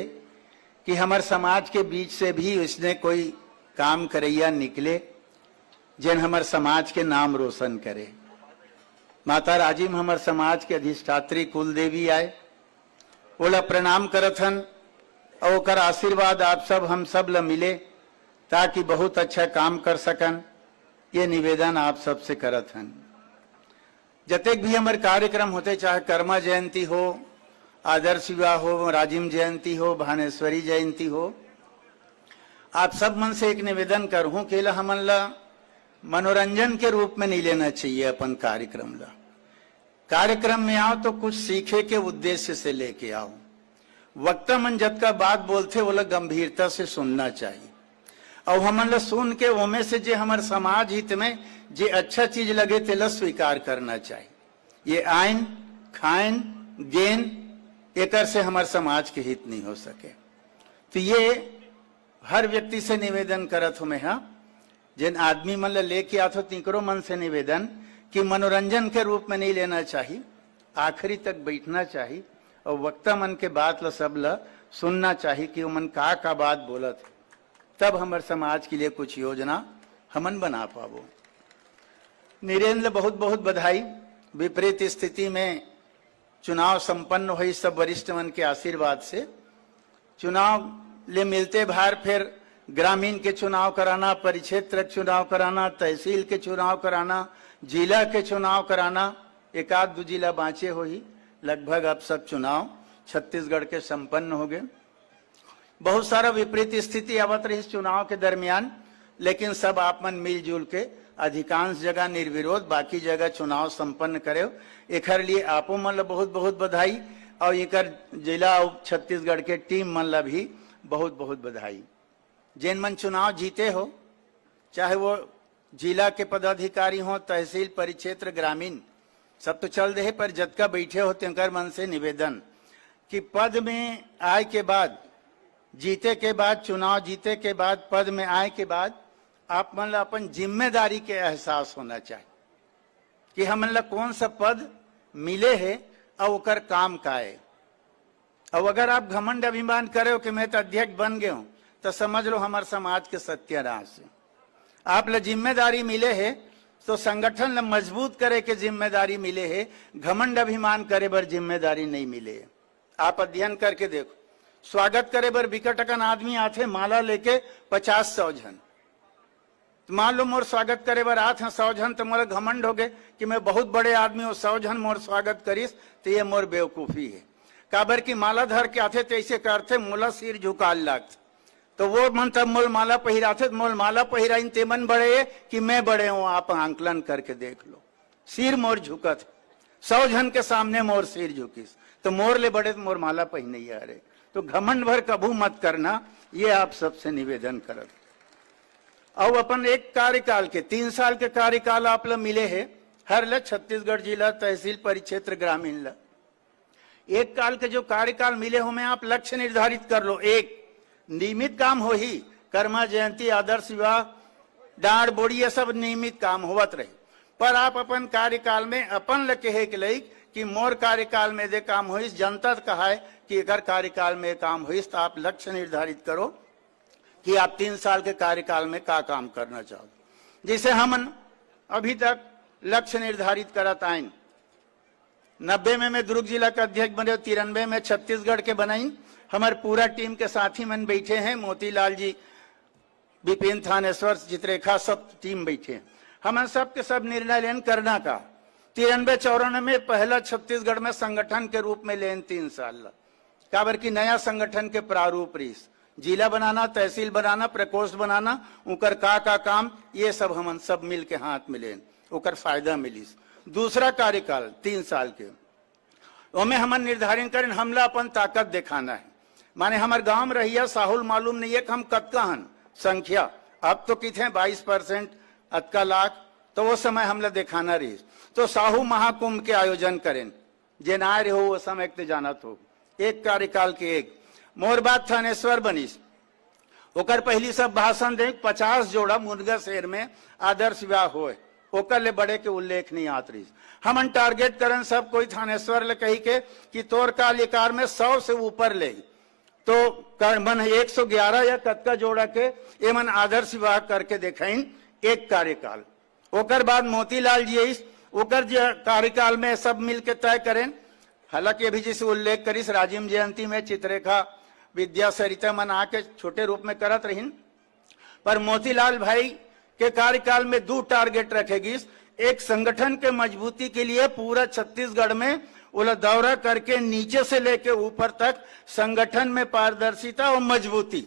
कि हमारे समाज के बीच से भी इसने कोई काम करैया निकले जिन हमारे समाज के नाम रोशन करे। माता राजिम हमारे समाज के अधिष्ठात्री कुल देवी आए, ओला प्रणाम करत हन और ओकर आशीर्वाद आप सब हम सब ल मिले ताकि बहुत अच्छा काम कर सकन, ये निवेदन आप सबसे करत हन। जतेक भी हमारे कार्यक्रम होते, चाहे कर्मा जयंती हो, आदर्श विवाह हो, राजिम जयंती हो, भानेश्वरी जयंती हो, आप सब मन से एक निवेदन करूं कि हमन ला मनोरंजन के रूप में नहीं लेना चाहिए। अपन कार्यक्रम ला, कार्यक्रम में आओ तो कुछ सीखे के उद्देश्य से लेके आओ। वक्ता मन जतका बात बोलते वो लोग गंभीरता से सुनना चाहिए और हमन ला सुन के ओमे से जे हमारे समाज हित में जे अच्छा चीज लगे तेला स्वीकार करना चाहिए। ये आइन खाइन गेन एकर से हमारे समाज के हित नहीं हो सके। तो ये हर व्यक्ति से निवेदन करत हूं मैं, हाँ जिन आदमी मन लेके आते तिकरो मन से निवेदन कि मनोरंजन के रूप में नहीं लेना चाहिए, आखिरी तक बैठना चाहिए और वक्ता मन के बात ल सब ल सुनना चाहिए कि उमन का बात बोलत है, तब हमार समाज के लिए कुछ योजना हमन बना पाबो। नीरेंद्र बहुत बहुत बधाई। विपरीत स्थिति में चुनाव संपन्न हुई सब वरिष्ठ मन के आशीर्वाद से। चुनाव ले मिलते भार फिर ग्रामीण के चुनाव कराना, परिक्षेत्र चुनाव कराना, तहसील के चुनाव कराना, जिला के चुनाव कराना, एक आध दो जिला बाँचे हो ही, लगभग अब सब चुनाव छत्तीसगढ़ के संपन्न हो गए। बहुत सारा विपरीत स्थिति आवत रही इस चुनाव के दरमियान, लेकिन सब आप मन मिलजुल के अधिकांश जगह निर्विरोध बाकी जगह चुनाव संपन्न करे। एकर लिए आपो मन ला बहुत बहुत बधाई और एकर जिला और छत्तीसगढ़ के टीम मन ला भी बहुत बहुत बधाई। जिन मन चुनाव जीते हो, चाहे वो जिला के पदाधिकारी हो, तहसील, परिक्षेत्र, ग्रामीण, सब तो चल रहे, पर जतका बैठे हो तेकर मन से निवेदन कि पद में आए के बाद, जीते के बाद, चुनाव जीते के बाद, पद में आए के बाद आप मन ला अपन जिम्मेदारी के एहसास होना चाहिए कि हमन ला कौन सा पद मिले है और ओकर काम का है। और अगर आप घमंड अभिमान करे कि मैं तो अध्यक्ष बन गए हूं, तो समझ लो हमारे समाज के सत्यानाश है। आप ला जिम्मेदारी मिले है तो संगठन ला मजबूत करे के जिम्मेदारी मिले है, घमंड अभिमान करे बर जिम्मेदारी नहीं मिले है। आप अध्ययन करके देखो, स्वागत करे बर बिकटकन आदमी आथे माला लेके 50-100 जन। तो मान लो मोर स्वागत करे बर आथे 100 जन, तो मोला घमंड हो गए कि मैं बहुत बड़े आदमी हूँ, 100 जन मोर स्वागत करिस, तो ये मोर बेवकूफी है। काबर की माला धर के आथे तो ऐसे करते मोला सिर झुकाल लागते, तो वो मन तब मोल माला पहिराथे, मोल माला पहिराइन ते मन बड़े है कि मैं बड़े हूँ। आप आंकलन करके देख लो, सिर मोर झुकत, 100 जन के सामने मोर सिर झुकिस, तो मोर ले बड़े तो मोर माला पहिने ही आ रहे। तो घमंड भर कभू मत करना, ये आप सबसे निवेदन करत। और अपन एक कार्यकाल के 3 साल के कार्यकाल आप ला मिले है, हर ला छत्तीसगढ़ जिला, तहसील, परिक्षेत्र, ग्रामीण ला एक काल के जो कार्यकाल मिले हो में आप लक्ष्य निर्धारित कर लो। एक नियमित काम हो ही, कर्मा जयंती, आदर्श विवाह, डांड बोड़ी, ये सब नियमित काम होवत रहे, पर आप अपन कार्यकाल में अपन ल कहे के लई कि मोर कार्यकाल में दे काम होइस, जनता कहा है कि अगर कार्यकाल में काम होइस, तो आप लक्ष्य निर्धारित करो कि आप 3 साल के कार्यकाल में क्या काम करना चाहो। जिसे हम अभी तक लक्ष्य निर्धारित करत आइन। 90 में मैं दुर्ग जिला का अध्यक्ष बने, 93 में छत्तीसगढ़ के बनाई। हमारे पूरा टीम के साथी मन बैठे हैं, मोतीलाल जी, विपिन थानेश्वर, चित्रेखा, सब टीम बैठे हैं। हम सब के सब निर्णय लेन करना का 93-94 में पहला छत्तीसगढ़ में संगठन के रूप में लेन 3 साल काबर की नया संगठन के प्रारूप रहीस, जिला बनाना, तहसील बनाना, प्रकोष्ठ बनाना, उकर का काम, ये सब हम सब मिल के हाथ में लेन, उकर फायदा मिलीस। दूसरा कार्यकाल 3 साल के ओमे हमन निर्धारण करें हमला अपन ताकत दिखाना है। माने हमारे गांव में रहिया साहुल मालूम नहीं है कि हम कतका हन संख्या, अब तो किथे 22% अतका लाख, तो वो समय हमला दिखाना रही। तो साहू महाकुंभ के आयोजन करें, जे ना रहे हो वो समय ते जानत हो। एक कार्यकाल के एक मोर बात थानेश्वर बनीस, ओकर पहली सब भाषण दे 50 जोड़ा मुर्गा शहर में आदर्श विवाह होए, ओकर ले बड़े के उल्लेख नहीं आत रही। हमन टारगेट करन सब कोई थानेश्वर ले कही के कि तोर कालिकार में 100 से ऊपर ले, तो मन 111 या कतका जोड़ा के ये मन आदर्श विवाह करके देखाइन एक कार्यकाल। ओकर बाद मोतीलाल जी ओकर कार्यकाल में सब मिल के तय करें। हालांकि अभी जिसे उल्लेख करिस राजीव जयंती में चित्रेखा, विद्या, सरिता मन आके छोटे रूप में करत रहीन, पर मोतीलाल भाई के कार्यकाल में 2 टारगेट रखेगी। एक संगठन के मजबूती के लिए पूरा छत्तीसगढ़ में उला दौरा करके नीचे से लेके ऊपर तक संगठन में पारदर्शिता और मजबूती,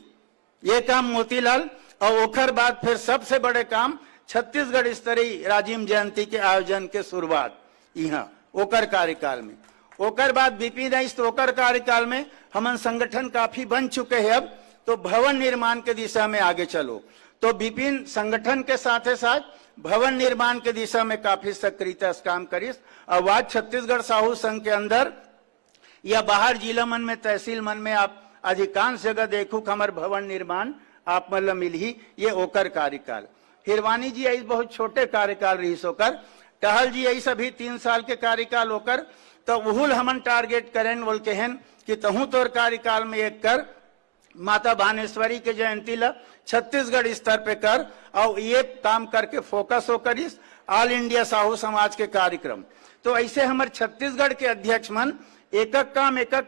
ये काम मोतीलाल। और ओखर बाद फिर सबसे बड़े काम छत्तीसगढ़ स्तरीय राजीव जयंती के आयोजन के शुरुआत यहाँ ओकर कार्यकाल में। ओकर बाद विपिन ओकर कार्यकाल में हमन संगठन काफी बन चुके हैं, अब तो भवन निर्माण के दिशा में आगे चलो। तो विपिन संगठन के साथ साथ भवन निर्माण के दिशा में काफी सक्रियता से काम करिस। और आज छत्तीसगढ़ साहू संघ के अंदर या बाहर जिला मन में, तहसील मन में आप अधिकांश जगह देखो हमारे भवन निर्माण आप मतलब मिल ही, ये ओकर कार्यकाल। हिरवानी जी आई बहुत छोटे कार्यकाल रही सोकर, टहल जी आई सभी 3 साल के कार्यकाल होकर, तो उहुल हमन टारगेट करें बोल के हैं कि तहु तोर कार्यकाल में एक कर माता बानेश्वरी के जयंती ला छत्तीसगढ़ स्तर पे कर और ये काम करके फोकस हो करिस ऑल इंडिया साहू समाज के कार्यक्रम। तो ऐसे हमारे छत्तीसगढ़ के अध्यक्ष मन एक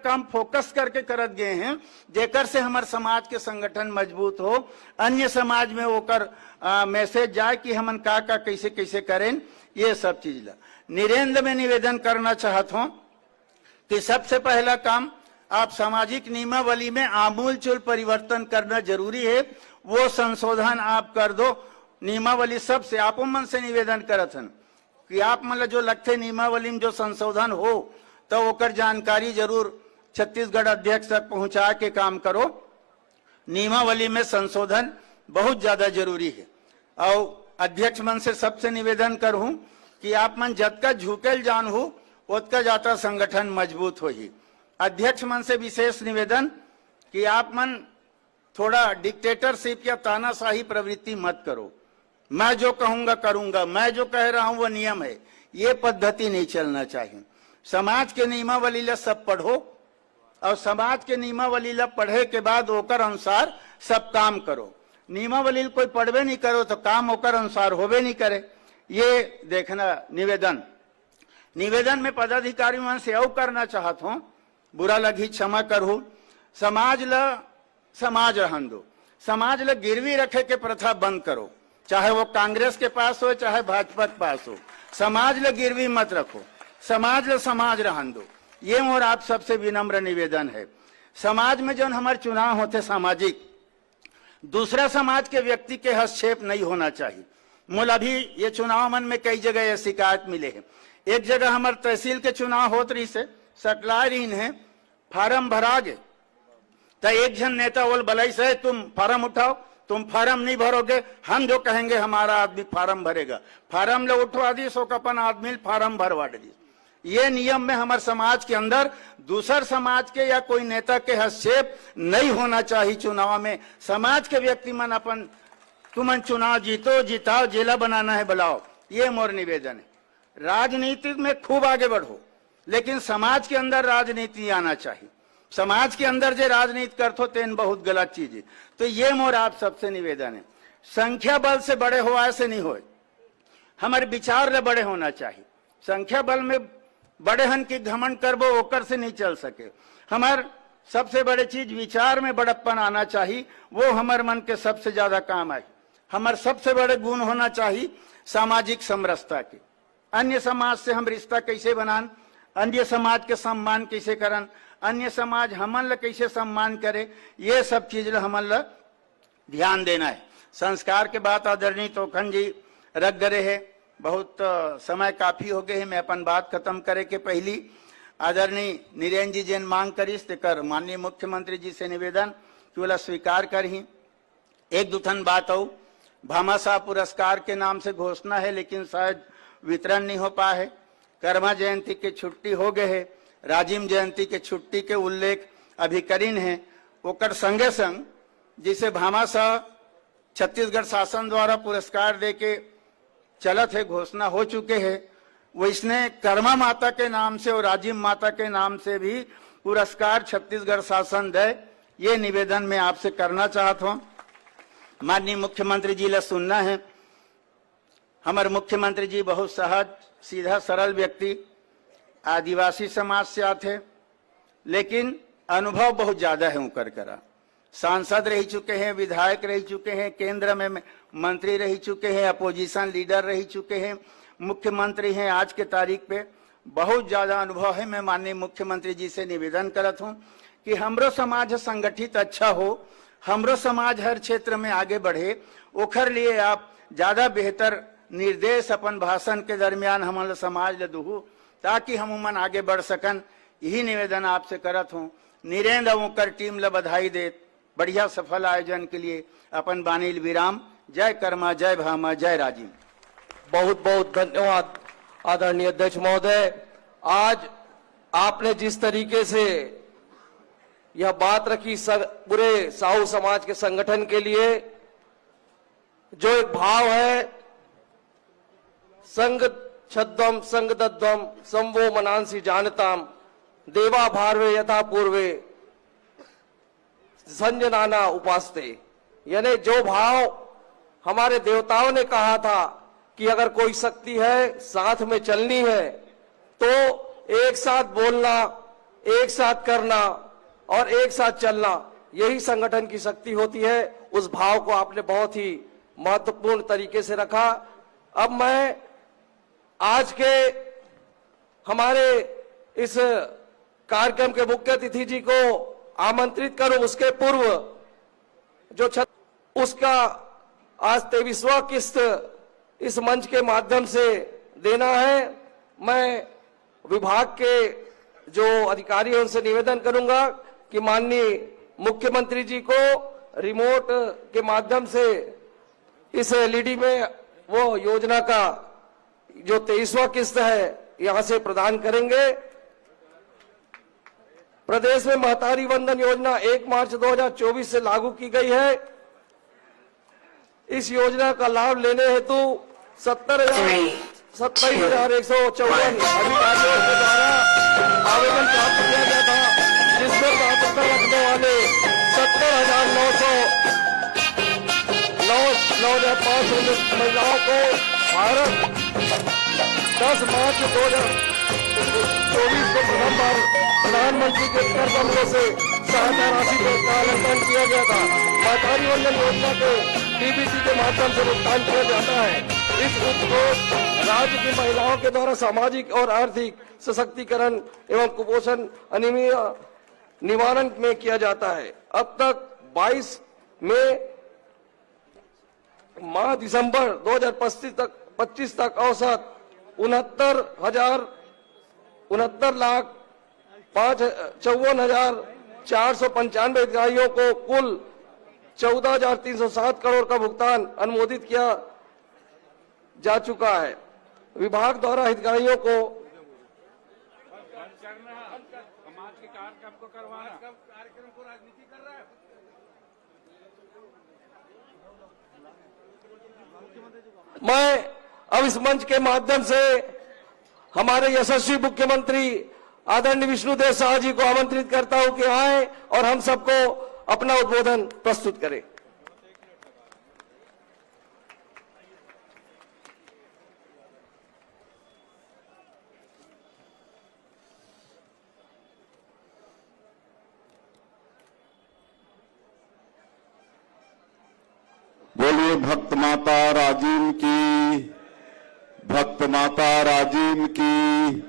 काम फोकस करके करत गए हैं, जेकर से हमारे समाज के संगठन मजबूत हो, अन्य समाज में होकर मैसेज जाए कि हमन का कैसे कैसे करें। ये सब चीज ला निरेंद्र में निवेदन करना चाहता हूं कि सबसे पहला काम आप सामाजिक नियमावली में आमूलचूल परिवर्तन करना जरूरी है, वो संशोधन आप कर दो। नियमावली सबसे आप मन से निवेदन करत हन कि आप मतलब जो लगते नियमावली में जो संशोधन हो तो ओकर जानकारी जरूर छत्तीसगढ़ अध्यक्ष तक पहुंचा के काम करो। नियमावली में संशोधन बहुत ज्यादा जरूरी है और अध्यक्ष मन से सबसे निवेदन करूं कि आप मन जतका झुकेल जान हो उतका जाता संगठन मजबूत हो ही। अध्यक्ष मन से विशेष निवेदन कि आप मन थोड़ा डिक्टेटरशिप या तानाशाही प्रवृत्ति मत करो। मैं जो कहूंगा करूंगा, मैं जो कह रहा हूं वो नियम है, ये पद्धति नहीं चलना चाहिए। समाज के नियमावली ला सब पढ़ो और समाज के नियमावली ला पढ़े के बाद ओकर अनुसार सब काम करो। नियमावली कोई पढ़वे नहीं करो तो काम ओकर अनुसार होवे नहीं करे। ये देखना निवेदन में पदाधिकारी मन से और करना चाहता हूं, बुरा लगी क्षमा करो। समाज रहन दो, समाज ला गिरवी रखे के प्रथा बंद करो, चाहे वो कांग्रेस के पास हो चाहे भाजपा के पास हो। समाज ला गिरवी मत रखो, समाज रहन दो। ये और आप सबसे विनम्र निवेदन है। समाज में जो हमारे चुनाव होते सामाजिक, दूसरा समाज के व्यक्ति के हस्तक्षेप नहीं होना चाहिए। मूल अभी ये चुनाव मन में कई जगह ये शिकायत मिले है। एक जगह हमारे तहसील के चुनाव होत रही से सटला रही है, फार्म भरा गए तो एक जन नेता बोल बलाई से तुम फार्म उठाओ, तुम फार्म नहीं भरोगे, हम जो कहेंगे हमारा आदमी फार्म भरेगा। फार्म ले उठवा दी सो अपन आदमी फार्म भरवा दी। ये नियम में हमारे समाज के अंदर दूसर समाज के या कोई नेता के हस्तक्षेप नहीं होना चाहिए। चुनाव में समाज के व्यक्ति मन अपन तुमन चुनाव जीतो जिताओ, जिला बनाना है बुलाओ, ये मोर निवेदन है। राजनीति में खूब आगे बढ़ो, लेकिन समाज के अंदर राजनीति आना चाहिए। समाज के अंदर जो राजनीति करते हो तेन बहुत गलत चीज है। तो ये मोर आप सबसे निवेदन है, संख्या बल से बड़े हो ऐसे नहीं हो, हमारे विचार ले बड़े होना चाहिए। संख्या बल में बड़े हन की घमंड करबो ओकर से नहीं चल सके। हमार सबसे बड़े चीज विचार में बड़प्पन आना चाहिए, वो हमारे मन के सबसे ज्यादा काम आए। हमारे सबसे बड़े गुण होना चाहिए सामाजिक समरसता के। अन्य समाज से हम रिश्ता कैसे बनान, अन्य समाज के सम्मान कैसे करन, अन्य समाज हमन ला कैसे सम्मान करे, ये सब चीज ला हमन ला ध्यान देना है। संस्कार के बात आदरणीय तोखन जी रख गए है, बहुत समय काफी हो गए है। मैं अपन बात खत्म करे के पहली आदरणीय नीरेन जी जैन मांग करीस तेकर माननीय मुख्यमंत्री जी से निवेदन कि वाला स्वीकार करही। एक दुथन बात हो, भामाशाह पुरस्कार के नाम से घोषणा है लेकिन शायद वितरण नहीं हो पाए है। कर्मा जयंती की छुट्टी हो गए है, राजीव जयंती के छुट्टी के उल्लेख अभी करीन है। ओकर संगे संग जिसे भामाशाह छत्तीसगढ़ शासन द्वारा पुरस्कार दे के चलत है, घोषणा हो चुके हैं, वो इसने कर्मा माता के नाम से और राजीव माता के नाम से भी पुरस्कार छत्तीसगढ़ शासन दे। ये निवेदन मैं आपसे करना चाहता हूं। माननीय मुख्यमंत्री जी ला सुनना है। हमारे मुख्यमंत्री जी बहुत सहज सीधा सरल व्यक्ति, आदिवासी समाज से आते, लेकिन अनुभव बहुत ज्यादा है उनकर करा। सांसद रह चुके हैं, विधायक रह चुके हैं, केंद्र में मंत्री रह चुके हैं, अपोजिशन लीडर रह चुके हैं, मुख्यमंत्री हैं आज के तारीख पे, बहुत ज्यादा अनुभव है। मैं माननीय मुख्यमंत्री जी से निवेदन करत हूं कि हमरो समाज संगठित अच्छा हो, हमरो समाज हर क्षेत्र में आगे बढ़े, ओखर लिए आप ज्यादा बेहतर निर्देश अपन भाषण के दरमियान हमारे समाज ले दूँ ताकि हम मन आगे बढ़ सकन। यही निवेदन आपसे करत हूँ। नीरेंद्र ओकर टीम ला बधाई दे बढ़िया सफल आयोजन के लिए। अपन बानील विराम। जय कर्मा, जय भामा, जय राजीव। बहुत बहुत धन्यवाद आदरणीय अध्यक्ष महोदय। आज आपने जिस तरीके से यह बात रखी पूरे साहू समाज के संगठन के लिए, जो एक भाव है संघ छद्वम संगदद्वम संवो मनांसी जानताम देवा भारवे यथा पूर्वे संजनाना उपासते। यानी जो भाव हमारे देवताओं ने कहा था कि अगर कोई शक्ति है साथ में चलनी है तो एक साथ बोलना, एक साथ करना और एक साथ चलना, यही संगठन की शक्ति होती है। उस भाव को आपने बहुत ही महत्वपूर्ण तरीके से रखा। अब मैं आज के हमारे इस कार्यक्रम के मुख्य अतिथि जी को आमंत्रित करूं, उसके पूर्व जो उसका आज 23वां किस्त इस मंच के माध्यम से देना है। मैं विभाग के जो अधिकारी हैं उनसे निवेदन करूंगा कि माननीय मुख्यमंत्री जी को रिमोट के माध्यम से इस एलईडी में वो योजना का जो 23वां किस्त है यहां से प्रदान करेंगे। प्रदेश में महतारी वंदन योजना 1 मार्च 2024 से लागू की गई है। इस योजना का लाभ लेने हेतु 27,154 अधिकारियों के द्वारा आवेदन प्राप्त किया गया था, जिसमें पात्रता रखने वाले 70,905 महिलाओं को भारत 10 मार्च 2024 को प्रथम बार प्रधानमंत्री के कर कमलों से सहायता राशि का आवंटन किया गया था। महतारी वंदन योजना को डीबीटी के माध्यम से भुगतान किया जाता है। इस उपकोष राज्य की महिलाओं के द्वारा सामाजिक और आर्थिक सशक्तिकरण एवं कुपोषण अनीमिया निवारण में किया जाता है। अब तक 22 माह दिसंबर 2025 तक औसत 69,54,495 हितग्राहियों को कुल 14,307 करोड़ का भुगतान अनुमोदित किया जा चुका है। विभाग द्वारा हितग्राहियों को मैं अब इस मंच के माध्यम से हमारे यशस्वी मुख्यमंत्री आदरणीय विष्णुदेव साय जी को आमंत्रित करता हूं कि आए और हम सबको अपना उद्बोधन प्रस्तुत करें। बोलिए भक्त माता राजीव की, भक्त माता राजीव की,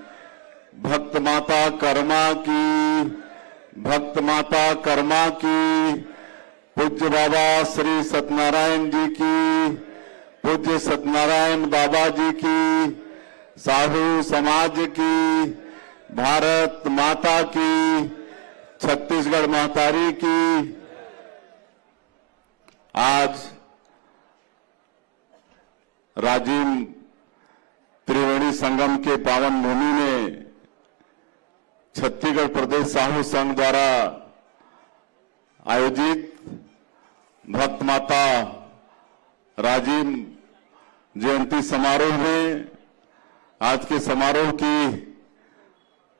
भक्त माता कर्मा की, भक्त माता कर्मा की। पूज्य बाबा श्री सत्यनारायण जी की, पूज्य सत्यनारायण बाबा जी की, साहू समाज की, भारत माता की, छत्तीसगढ़ महतारी की। आज राजीव त्रिवेणी संगम के पावन भूमि में छत्तीसगढ़ प्रदेश साहू संघ द्वारा आयोजित भक्त माता राजीव जयंती समारोह में आज के समारोह की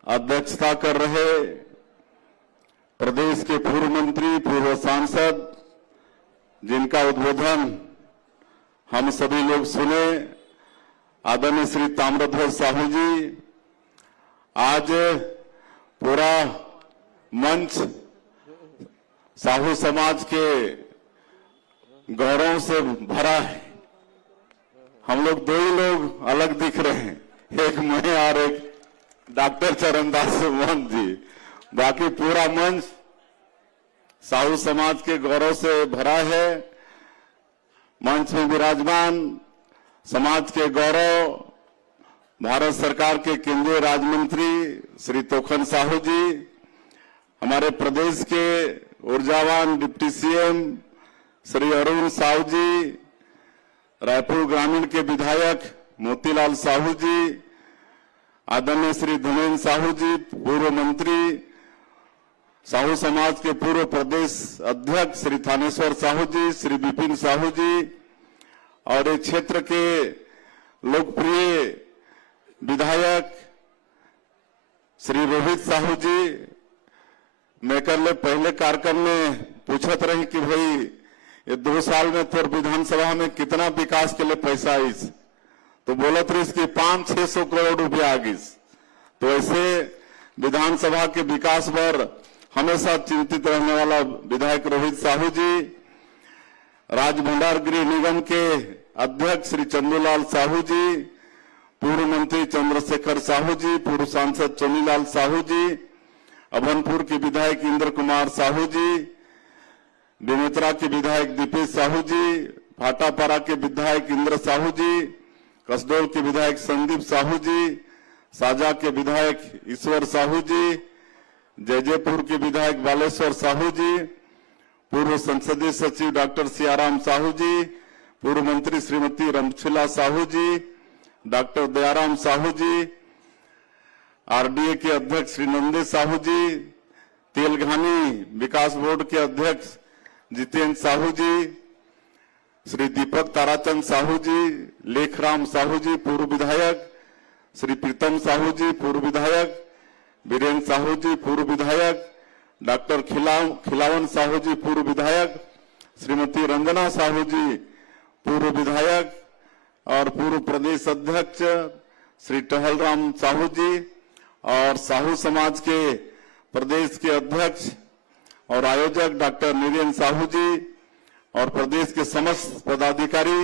अध्यक्षता कर रहे प्रदेश के पूर्व मंत्री, पूर्व सांसद, जिनका उद्बोधन हम सभी लोग सुने, आदरणीय श्री ताम्रध्वज साहू जी। आज पूरा मंच साहू समाज के गौरव से भरा है। हम लोग दो ही लोग अलग दिख रहे हैं, एक मैं और एक डॉक्टर चरणदास मोहन जी। बाकी पूरा मंच साहू समाज के गौरव से भरा है। मंच में विराजमान समाज के गौरव भारत सरकार के केंद्रीय राज्य मंत्री श्री तोखन साहू जी, हमारे प्रदेश के ऊर्जावान डिप्टी सीएम श्री अरुण साहू जी, रायपुर ग्रामीण के विधायक मोतीलाल साहू जी, आदरणीय श्री धर्मेंद्र साहू जी, पूर्व मंत्री, साहू समाज के पूर्व प्रदेश अध्यक्ष श्री थानेश्वर साहू जी, श्री विपिन साहू जी, और इस क्षेत्र के लोकप्रिय विधायक श्री रोहित साहू जी मैं कर ले पहले कार्यक्रम में पूछत रही कि भाई ये 2 साल में फिर विधानसभा में कितना विकास के लिए पैसा आईस, तो बोलत रही कि 500-600 करोड़ रुपया आगिस। तो ऐसे विधानसभा के विकास पर हमेशा चिंतित रहने वाला विधायक रोहित साहू जी, राज भंडार गृह निगम के अध्यक्ष श्री चंदूलाल साहू जी, पूर्व मंत्री चंद्रशेखर साहू जी, पूर्व सांसद चोनीलाल साहू जी, अभनपुर के विधायक इंद्र कुमार साहू जी, बेमेतरा के विधायक दीपेश साहू जी, भाटापारा के विधायक इंद्र साहू जी, कसडोल के विधायक संदीप साहू जी, साजा के विधायक ईश्वर साहू जी, जयजयपुर के विधायक बालेश्वर साहू जी, पूर्व संसदीय सचिव डॉक्टर सियाराम साहू जी, पूर्व मंत्री श्रीमती रमशिला साहू जी, डॉक्टर दयाराम साहू जी, आरडीए के अध्यक्ष श्री नंदे साहू जी, तेलघानी विकास बोर्ड के अध्यक्ष जितेंद्र साहू जी, श्री दीपक ताराचंद साहू जी, लेखराम साहू जी पूर्व विधायक, श्री प्रीतम साहू जी पूर्व विधायक, वीरेंद्र साहू जी पूर्व विधायक, डॉक्टर खिलावन साहू जी पूर्व विधायक, श्रीमती रंजना साहू जी पूर्व विधायक और पूर्व प्रदेश अध्यक्ष श्री टहलराम साहू जी और साहू समाज के प्रदेश के अध्यक्ष और आयोजक डॉक्टर नीरेन साहू जी और प्रदेश के समस्त पदाधिकारी,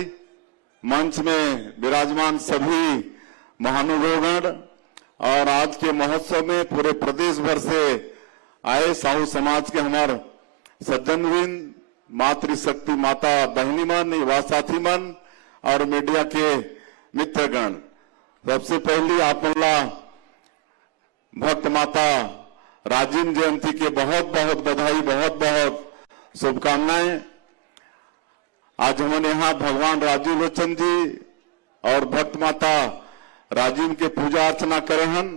मंच में विराजमान सभी महानुभावगण और आज के महोत्सव में पूरे प्रदेश भर से आए साहू समाज के हमारे सज्जनवृंद, मातृशक्ति माता बहनी मन, युवा साथी मन और मीडिया के मित्रगण, सबसे पहले आप मला भक्त माता राजीव जयंती के बहुत बहुत बधाई, बहुत बहुत शुभकामनाएं। आज हमने यहाँ भगवान राजीव लोचन जी और भक्त माता राजीव के पूजा अर्चना करे हन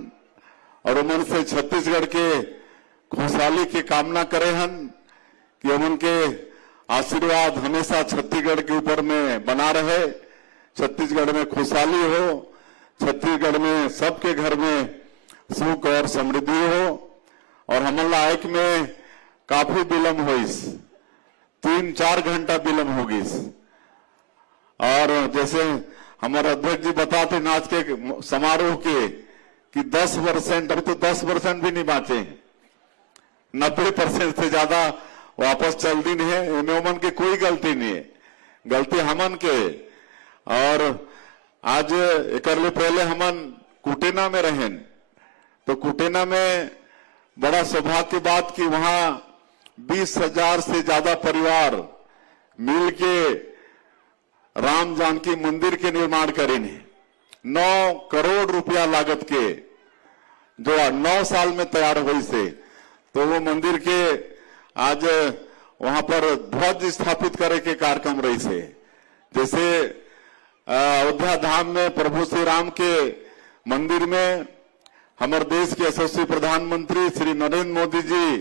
और उमन से छत्तीसगढ़ के खुशहाली की कामना करे हन कि उमन के आशीर्वाद हमेशा छत्तीसगढ़ के ऊपर में बना रहे, छत्तीसगढ़ में खुशहाली हो, छत्तीसगढ़ में सबके घर में सुख और समृद्धि हो। और हमला आयक में काफी विलंब हुईस, 3-4 घंटा विलंब होगीस। और जैसे हमारे अध्यक्ष जी बताते नाच के समारोह के कि 10%, अभी तो 10% भी नहीं बांचे, 90% से ज्यादा वापस चल दी है। इनोमन की कोई गलती नहीं है, गलती हमन के। और आज एक पहले हमन कुटेना में रहें, तो कुटेना में बड़ा सौभाग्य की बात कि वहां 20,000 से ज्यादा परिवार मिलके राम जानकी मंदिर के निर्माण करेंगे। 9 करोड़ रुपया लागत के, जो 9 साल में तैयार हुई से, तो वो मंदिर के आज वहां पर ध्वज स्थापित करे के कार्यक्रम रही से। जैसे अयोध्या धाम में प्रभु श्री राम के मंदिर में हमारे देश के यशस्वी प्रधानमंत्री श्री नरेंद्र मोदी जी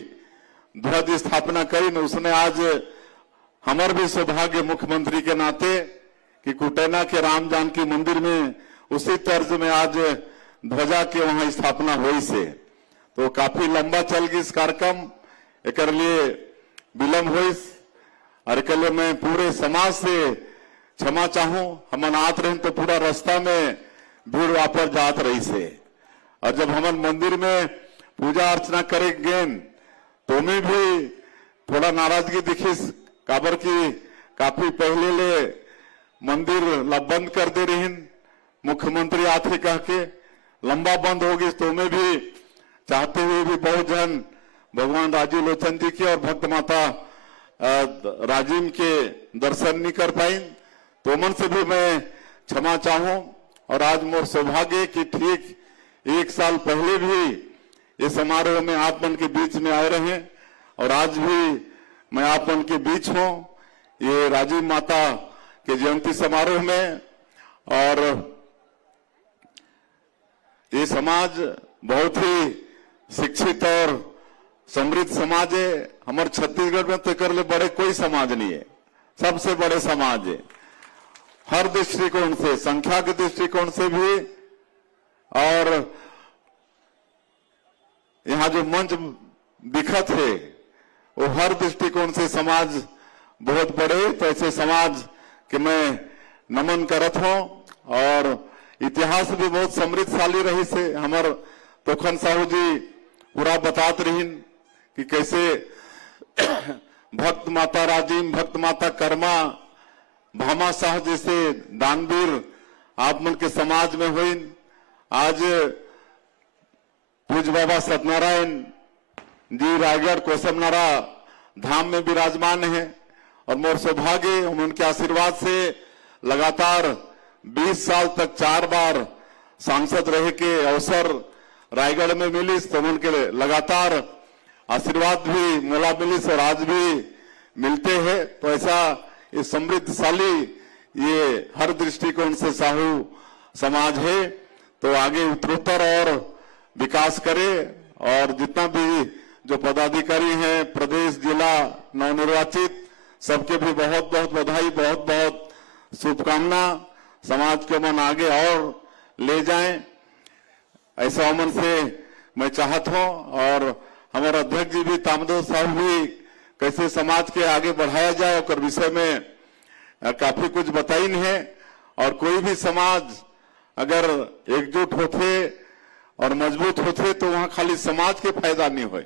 ध्वज स्थापना करी न, उसने आज हमारे भी सौभाग्य मुख्यमंत्री के नाते कि कुटेना के राम जानकी मंदिर में उसी तर्ज में आज ध्वजा के वहां स्थापना हुई से। तो काफी लंबा चल गई इस कार्यक्रम, एक लिए विलंब हुई और एक लिए मैं पूरे समाज से क्षमा चाहूं। हम आत रहे तो पूरा रास्ता में भीड़ वापस जात रही से, और जब हम मंदिर में पूजा अर्चना करे गए तो में भी थोड़ा नाराजगी दिखी, काबर की काफी पहले ले मंदिर बंद कर दे रही, मुख्यमंत्री आते कह के लंबा बंद हो गई, तो में भी चाहते हुए भी बहुत जन भगवान राजीव लोचन जी के और भक्त माता राजीव के दर्शन नहीं कर पाई, तो मन से भी मैं क्षमा चाहूं। और आज मोर सौभाग्य कि ठीक 1 साल पहले भी इस समारोह में आप मन के बीच में आए रहे और आज भी मैं आप मन के बीच हूं ये राजीव माता के जयंती समारोह में। और ये समाज बहुत ही शिक्षित और समृद्ध समाज है। हमारे छत्तीसगढ़ में तो कर ले बड़े कोई समाज नहीं है, सबसे बड़े समाज है। हर दृष्टिकोण से, संख्या के दृष्टिकोण से भी और यहाँ जो मंच दिखत है वो हर दृष्टिकोण से समाज बहुत बड़े, तो ऐसे समाज के मैं नमन करत हूं। और इतिहास भी बहुत समृद्धशाली रही से हमार तोखन साहू जी पूरा बतात रहीन कि कैसे भक्त माता राजीम, भक्त माता कर्मा, भामा साह जैसे दानवीर आप मन के समाज में हुईन। आज पूज बाबा सत्यनारायण जी रायगढ़ कोसमनारा धाम में विराजमान है और मोर सौभाग्य उनके आशीर्वाद से लगातार 20 साल तक 4 बार सांसद रहे के अवसर रायगढ़ में मिलिस, तो उनके लगातार आशीर्वाद भी मोला मिलिस और आज भी मिलते हैं। तो ऐसा ये समृद्धशाली ये हर दृष्टिकोण से साहू समाज है, तो आगे उत्तरोत्तर और विकास करे। और जितना भी जो पदाधिकारी हैं प्रदेश जिला नवनिर्वाचित, सबके भी बहुत बहुत बधाई, बहुत बहुत शुभकामना। समाज के मन आगे और ले जाएं, ऐसा मन से मैं चाहत हूं। और हमारे अध्यक्ष जी भी तामदो साहब भी कैसे समाज के आगे बढ़ाया जाए और विषय में काफी कुछ बताइन है। और कोई भी समाज अगर एकजुट होते और मजबूत होते तो वहां खाली समाज के फायदा नहीं होए,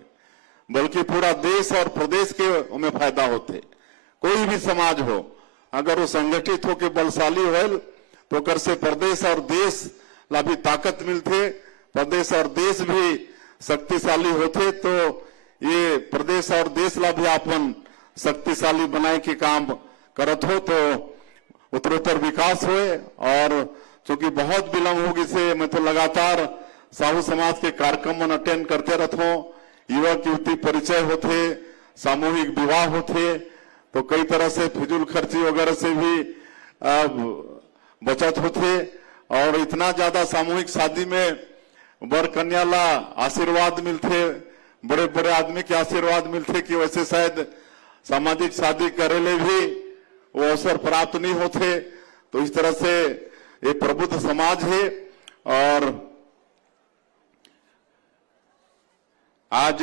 बल्कि पूरा देश और प्रदेश के उनमें फायदा होते। कोई भी समाज हो अगर वो संगठित होकर बलशाली हो तो कर से प्रदेश और देश ला भी ताकत मिलते, प्रदेश और देश भी शक्तिशाली होते। तो ये प्रदेश और देश ला भी अपन शक्तिशाली बनाए के काम करत हो तो उत्तरोत्तर विकास होए। और चूंकि बहुत विलम्ब होगी से मैं तो लगातार साहू समाज के कार्यक्रम में अटेंड करते रहता हूँ। युवक युवती परिचय होते, सामूहिक विवाह होते, तो कई तरह से फिजूल खर्ची वगैरह से भी बचत होते। और इतना ज्यादा सामूहिक शादी में वर कन्या ला आशीर्वाद मिलते, बड़े बड़े आदमी के आशीर्वाद मिलते कि वैसे शायद सामाजिक शादी करे ले भी वो अवसर प्राप्त नहीं होते। तो इस तरह से ये प्रबुद्ध समाज है। और आज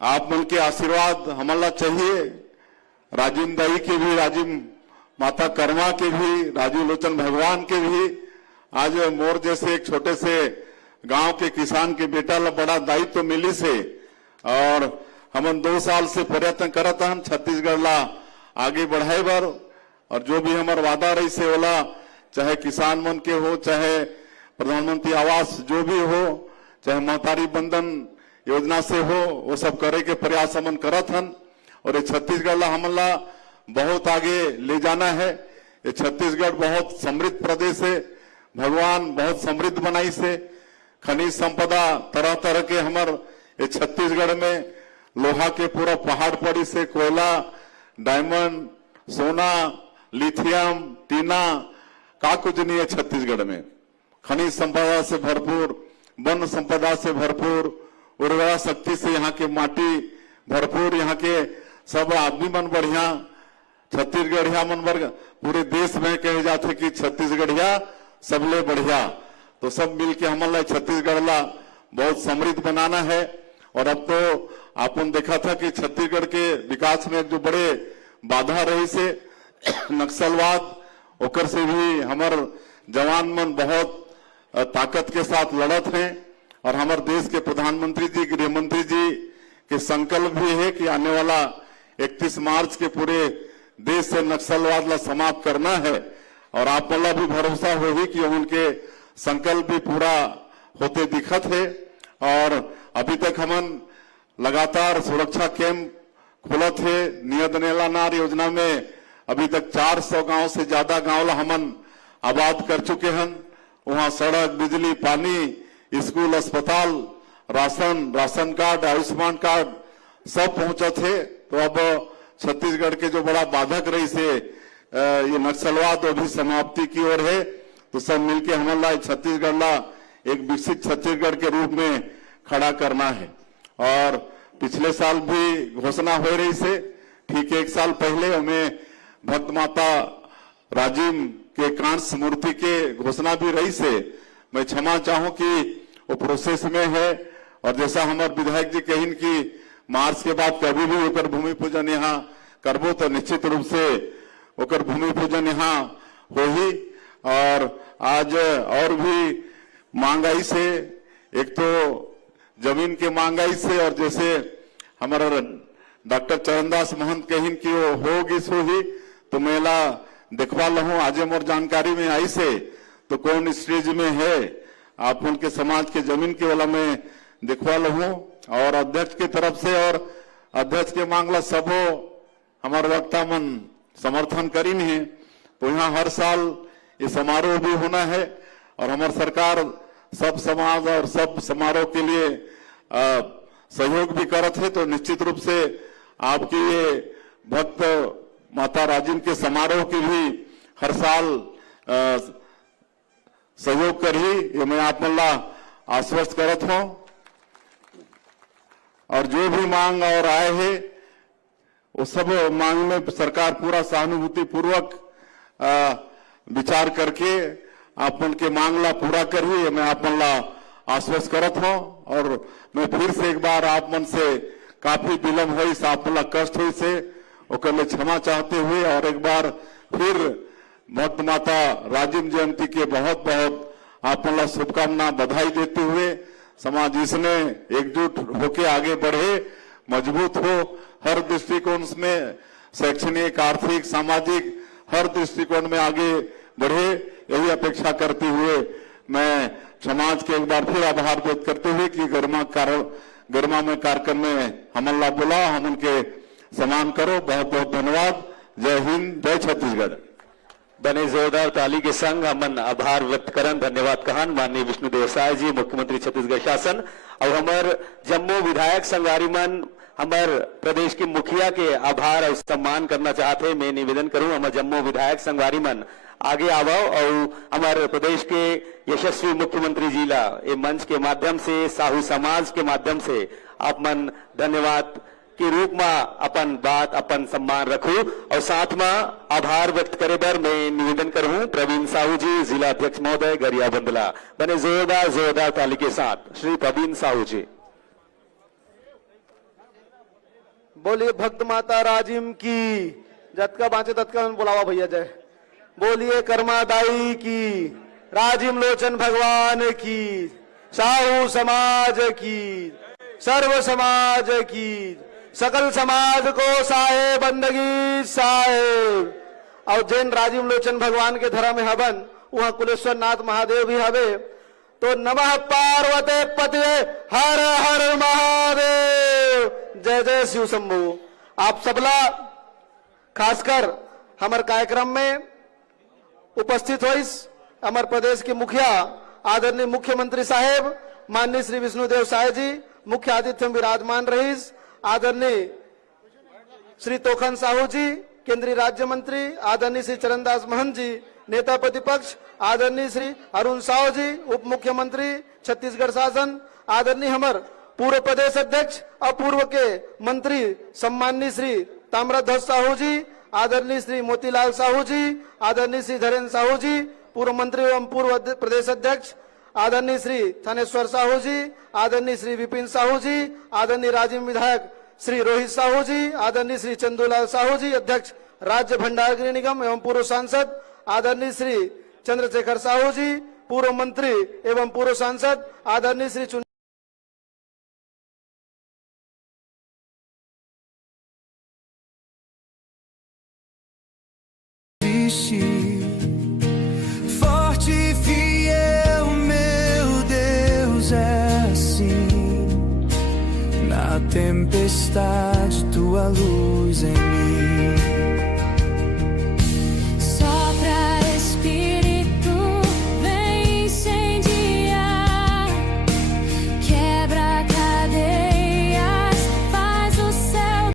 आप मन के आशीर्वाद हमारा चाहिए, राजीव दाई के भी, राजीव माता कर्मा के भी, राजीव लोचन भगवान के भी। आज मोर जैसे एक छोटे से गांव के किसान के बेटा ला बड़ा दायित्व तो मिली से। और हम 2 साल से प्रयत्न करत हन छत्तीसगढ़ ला आगे बढ़ाए बर। और जो भी हमार वादा रही से होला, चाहे किसान मन के हो, चाहे प्रधानमंत्री आवास जो भी हो, चाहे महतारी बंधन योजना से हो, वो सब करे के प्रयास हमन करत हन। और ये छत्तीसगढ़ ला हमन ला बहुत आगे ले जाना है। ये छत्तीसगढ़ बहुत समृद्ध प्रदेश है, भगवान बहुत समृद्ध बनाई से। खनिज संपदा तरह तरह के हमार ये छत्तीसगढ़ में लोहा के पूरा पहाड़ पड़ी से, कोयला, डायमंड, सोना, लिथियम, टीना का कुछ नहीं है छत्तीसगढ़ में। खनिज संपदा से भरपूर, वन संपदा से भरपूर, उर्वरा शक्ति से यहाँ के माटी भरपूर, यहाँ के सब आदमी मन बढ़िया। छत्तीसगढ़िया मन वर्ग पूरे देश में कहे जाते कि छत्तीसगढ़िया सबले बढ़िया। तो सब मिलके हमारा छत्तीसगढ़ ला बहुत समृद्ध बनाना है। और अब तो आपन देखा था कि छत्तीसगढ़ के विकास में जो बड़े बाधा रही से नक्सलवाद, ओकर से भी हमार जवान मन बहुत ताकत के साथ लड़त हैं। और हमारे देश के प्रधानमंत्री जी, गृह मंत्री जी के संकल्प भी है कि आने वाला 31 मार्च के पूरे देश से नक्सलवाद ला समाप्त करना है। और आप वाला भी भरोसा हो ही कि उनके संकल्प भी पूरा होते दिखत है। और अभी तक हमन लगातार सुरक्षा कैंप खुलत है। नियत नेला नार योजना में अभी तक 400 गांव से ज्यादा गांव ला हमन आबाद कर चुके हैं। वहां सड़क, बिजली, पानी, स्कूल, अस्पताल, राशन कार्ड, आयुष्मान कार्ड सब पहुंचत है। तो अब छत्तीसगढ़ के जो बड़ा बाधक रही से ये नक्सलवाद अभी समाप्ति की ओर है। तो सब मिलके हमारा छत्तीसगढ़ ला एक विकसित छत्तीसगढ़ के रूप में खड़ा करना है। और पिछले साल भी घोषणा हो रही से ठीक 1 साल पहले हमें भक्त माता राजीव के कांस्य मूर्ति के घोषणा भी रही से, मैं क्षमा चाहूं कि वो प्रोसेस में है। और जैसा हमारे विधायक जी कहिन कि मार्च के बाद कभी भी ओकर भूमि पूजन यहाँ करबो तो निश्चित रूप से ओकर भूमि पूजन यहाँ हो ही। और आज और भी महंगाई से, एक तो जमीन के महंगाई से, और जैसे हमारा डॉक्टर चरणदास महंत कहिन कि वो होगी सो ही, तो मेला देखवा लहूं आज मोर जानकारी में आई से तो कौन स्टेज में है आप उनके समाज के जमीन के वाला में देखवा लहूं। और अध्यक्ष की तरफ से और अध्यक्ष के मांगला सबो हमारे वक्ता मन समर्थन करीन है। तो यहाँ हर साल ये समारोह भी होना है और हमारी सरकार सब समाज और सब समारोह के लिए सहयोग भी करत है। तो निश्चित रूप से आपकी ये भक्त माता राजिम के समारोह की भी हर साल सहयोग करी, ये मैं आप मल्ला आश्वस्त करत हूं। और जो भी मांग और आए है वो सब मांग में सरकार पूरा सहानुभूति पूर्वक विचार करके आप उनके मांगला पूरा करी, ये मैं आप मल्ला आश्वस्त करत हूं। और मैं फिर से एक बार आप मन से काफी विलम्ब हुई, आप मल्ला कष्ट हुई से ओकर लिए क्षमा चाहते हुए और एक बार फिर भक्त माता राजिम जयंती के बहुत बहुत आप मल्ला शुभकामना बधाई देते हुए समाज इसने एकजुट होके आगे बढ़े, मजबूत हो, हर दृष्टिकोण में शैक्षणिक, आर्थिक, सामाजिक हर दृष्टिकोण में आगे बढ़े, यही अपेक्षा करते हुए मैं समाज के एक बार फिर आभार व्यक्त करते हुए कि गरिमा में कार्यक्रम में हमला बोला, हम उनके सम्मान करो। बहुत बहुत धन्यवाद। जय हिंद, जय छत्तीसगढ़। बने जोरदार ताली के संग हमन आभार व्यक्त करन, धन्यवाद कहन माननीय विष्णुदेव साय जी, मुख्यमंत्री छत्तीसगढ़ शासन। और हमार जम्मू विधायक संगवारी मन हमार प्रदेश के मुखिया के आभार और सम्मान करना चाहते हैं। मैं निवेदन करूं हमार जम्मू विधायक संगवारी मन आगे आवो और हमारे प्रदेश के यशस्वी मुख्यमंत्री जी ला ये मंच के माध्यम से, साहू समाज के माध्यम से आप मन धन्यवाद के रूप में अपन बात, अपन सम्मान रखूं। और साथ में आभार व्यक्त करे बर मैं निवेदन करूं प्रवीण साहू जी, जिला अध्यक्ष महोदय गरिया बंदला। बने जोरदार जोरदार ताली के साथ श्री प्रवीण साहू जी। बोलिए भक्त माता राजिम की, जतका बांचे तत्का बुलावा भैया जय। बोलिए कर्मादाई की, राजिम लोचन भगवान की, साहू समाज की, सर्व समाज की, सकल समाज को साहे बंदगी साहेब। और जैन राजीव लोचन भगवान के धरा में हवन वहां कुलेश्वर नाथ महादेव भी हवे। तो नमः पार्वते पते हर हर महादेव, जय जय शिव शंभु। आप सबला खासकर हमारे कार्यक्रम में उपस्थित होइस हमारे प्रदेश के मुखिया आदरणीय मुख्यमंत्री साहेब माननीय श्री विष्णुदेव साय जी, मुख्य आतिथ्य में विराजमान रहीस आदरणीय श्री तोखन साहू जी, केंद्रीय राज्य मंत्री आदरणीय श्री चरणदास महंत जी, नेता प्रतिपक्ष आदरणीय श्री अरुण साहू जी, उप मुख्यमंत्री छत्तीसगढ़ शासन आदरणीय हमार पूर्व प्रदेश अध्यक्ष और पूर्व के मंत्री सम्माननीय श्री ताम्रध्वज साहू जी, आदरणीय श्री मोतीलाल साहू जी, आदरणीय श्री धीरेन्द्र साहू जी, पूर्व मंत्री एवं पूर्व प्रदेश अध्यक्ष आदरणीय श्री थानेश्वर साहू जी, आदरणीय श्री विपिन साहू जी, आदरणीय राजिम विधायक श्री रोहित साहू जी, आदरणीय श्री चंदूलाल साहू जी, अध्यक्ष राज्य भंडार गृह निगम एवं पूर्व सांसद आदरणीय श्री चंद्रशेखर साहू जी, पूर्व मंत्री एवं पूर्व सांसद आदरणीय Shri Forte e fiel, meu Deus, é assim. Na tempestade, tua luz em mim.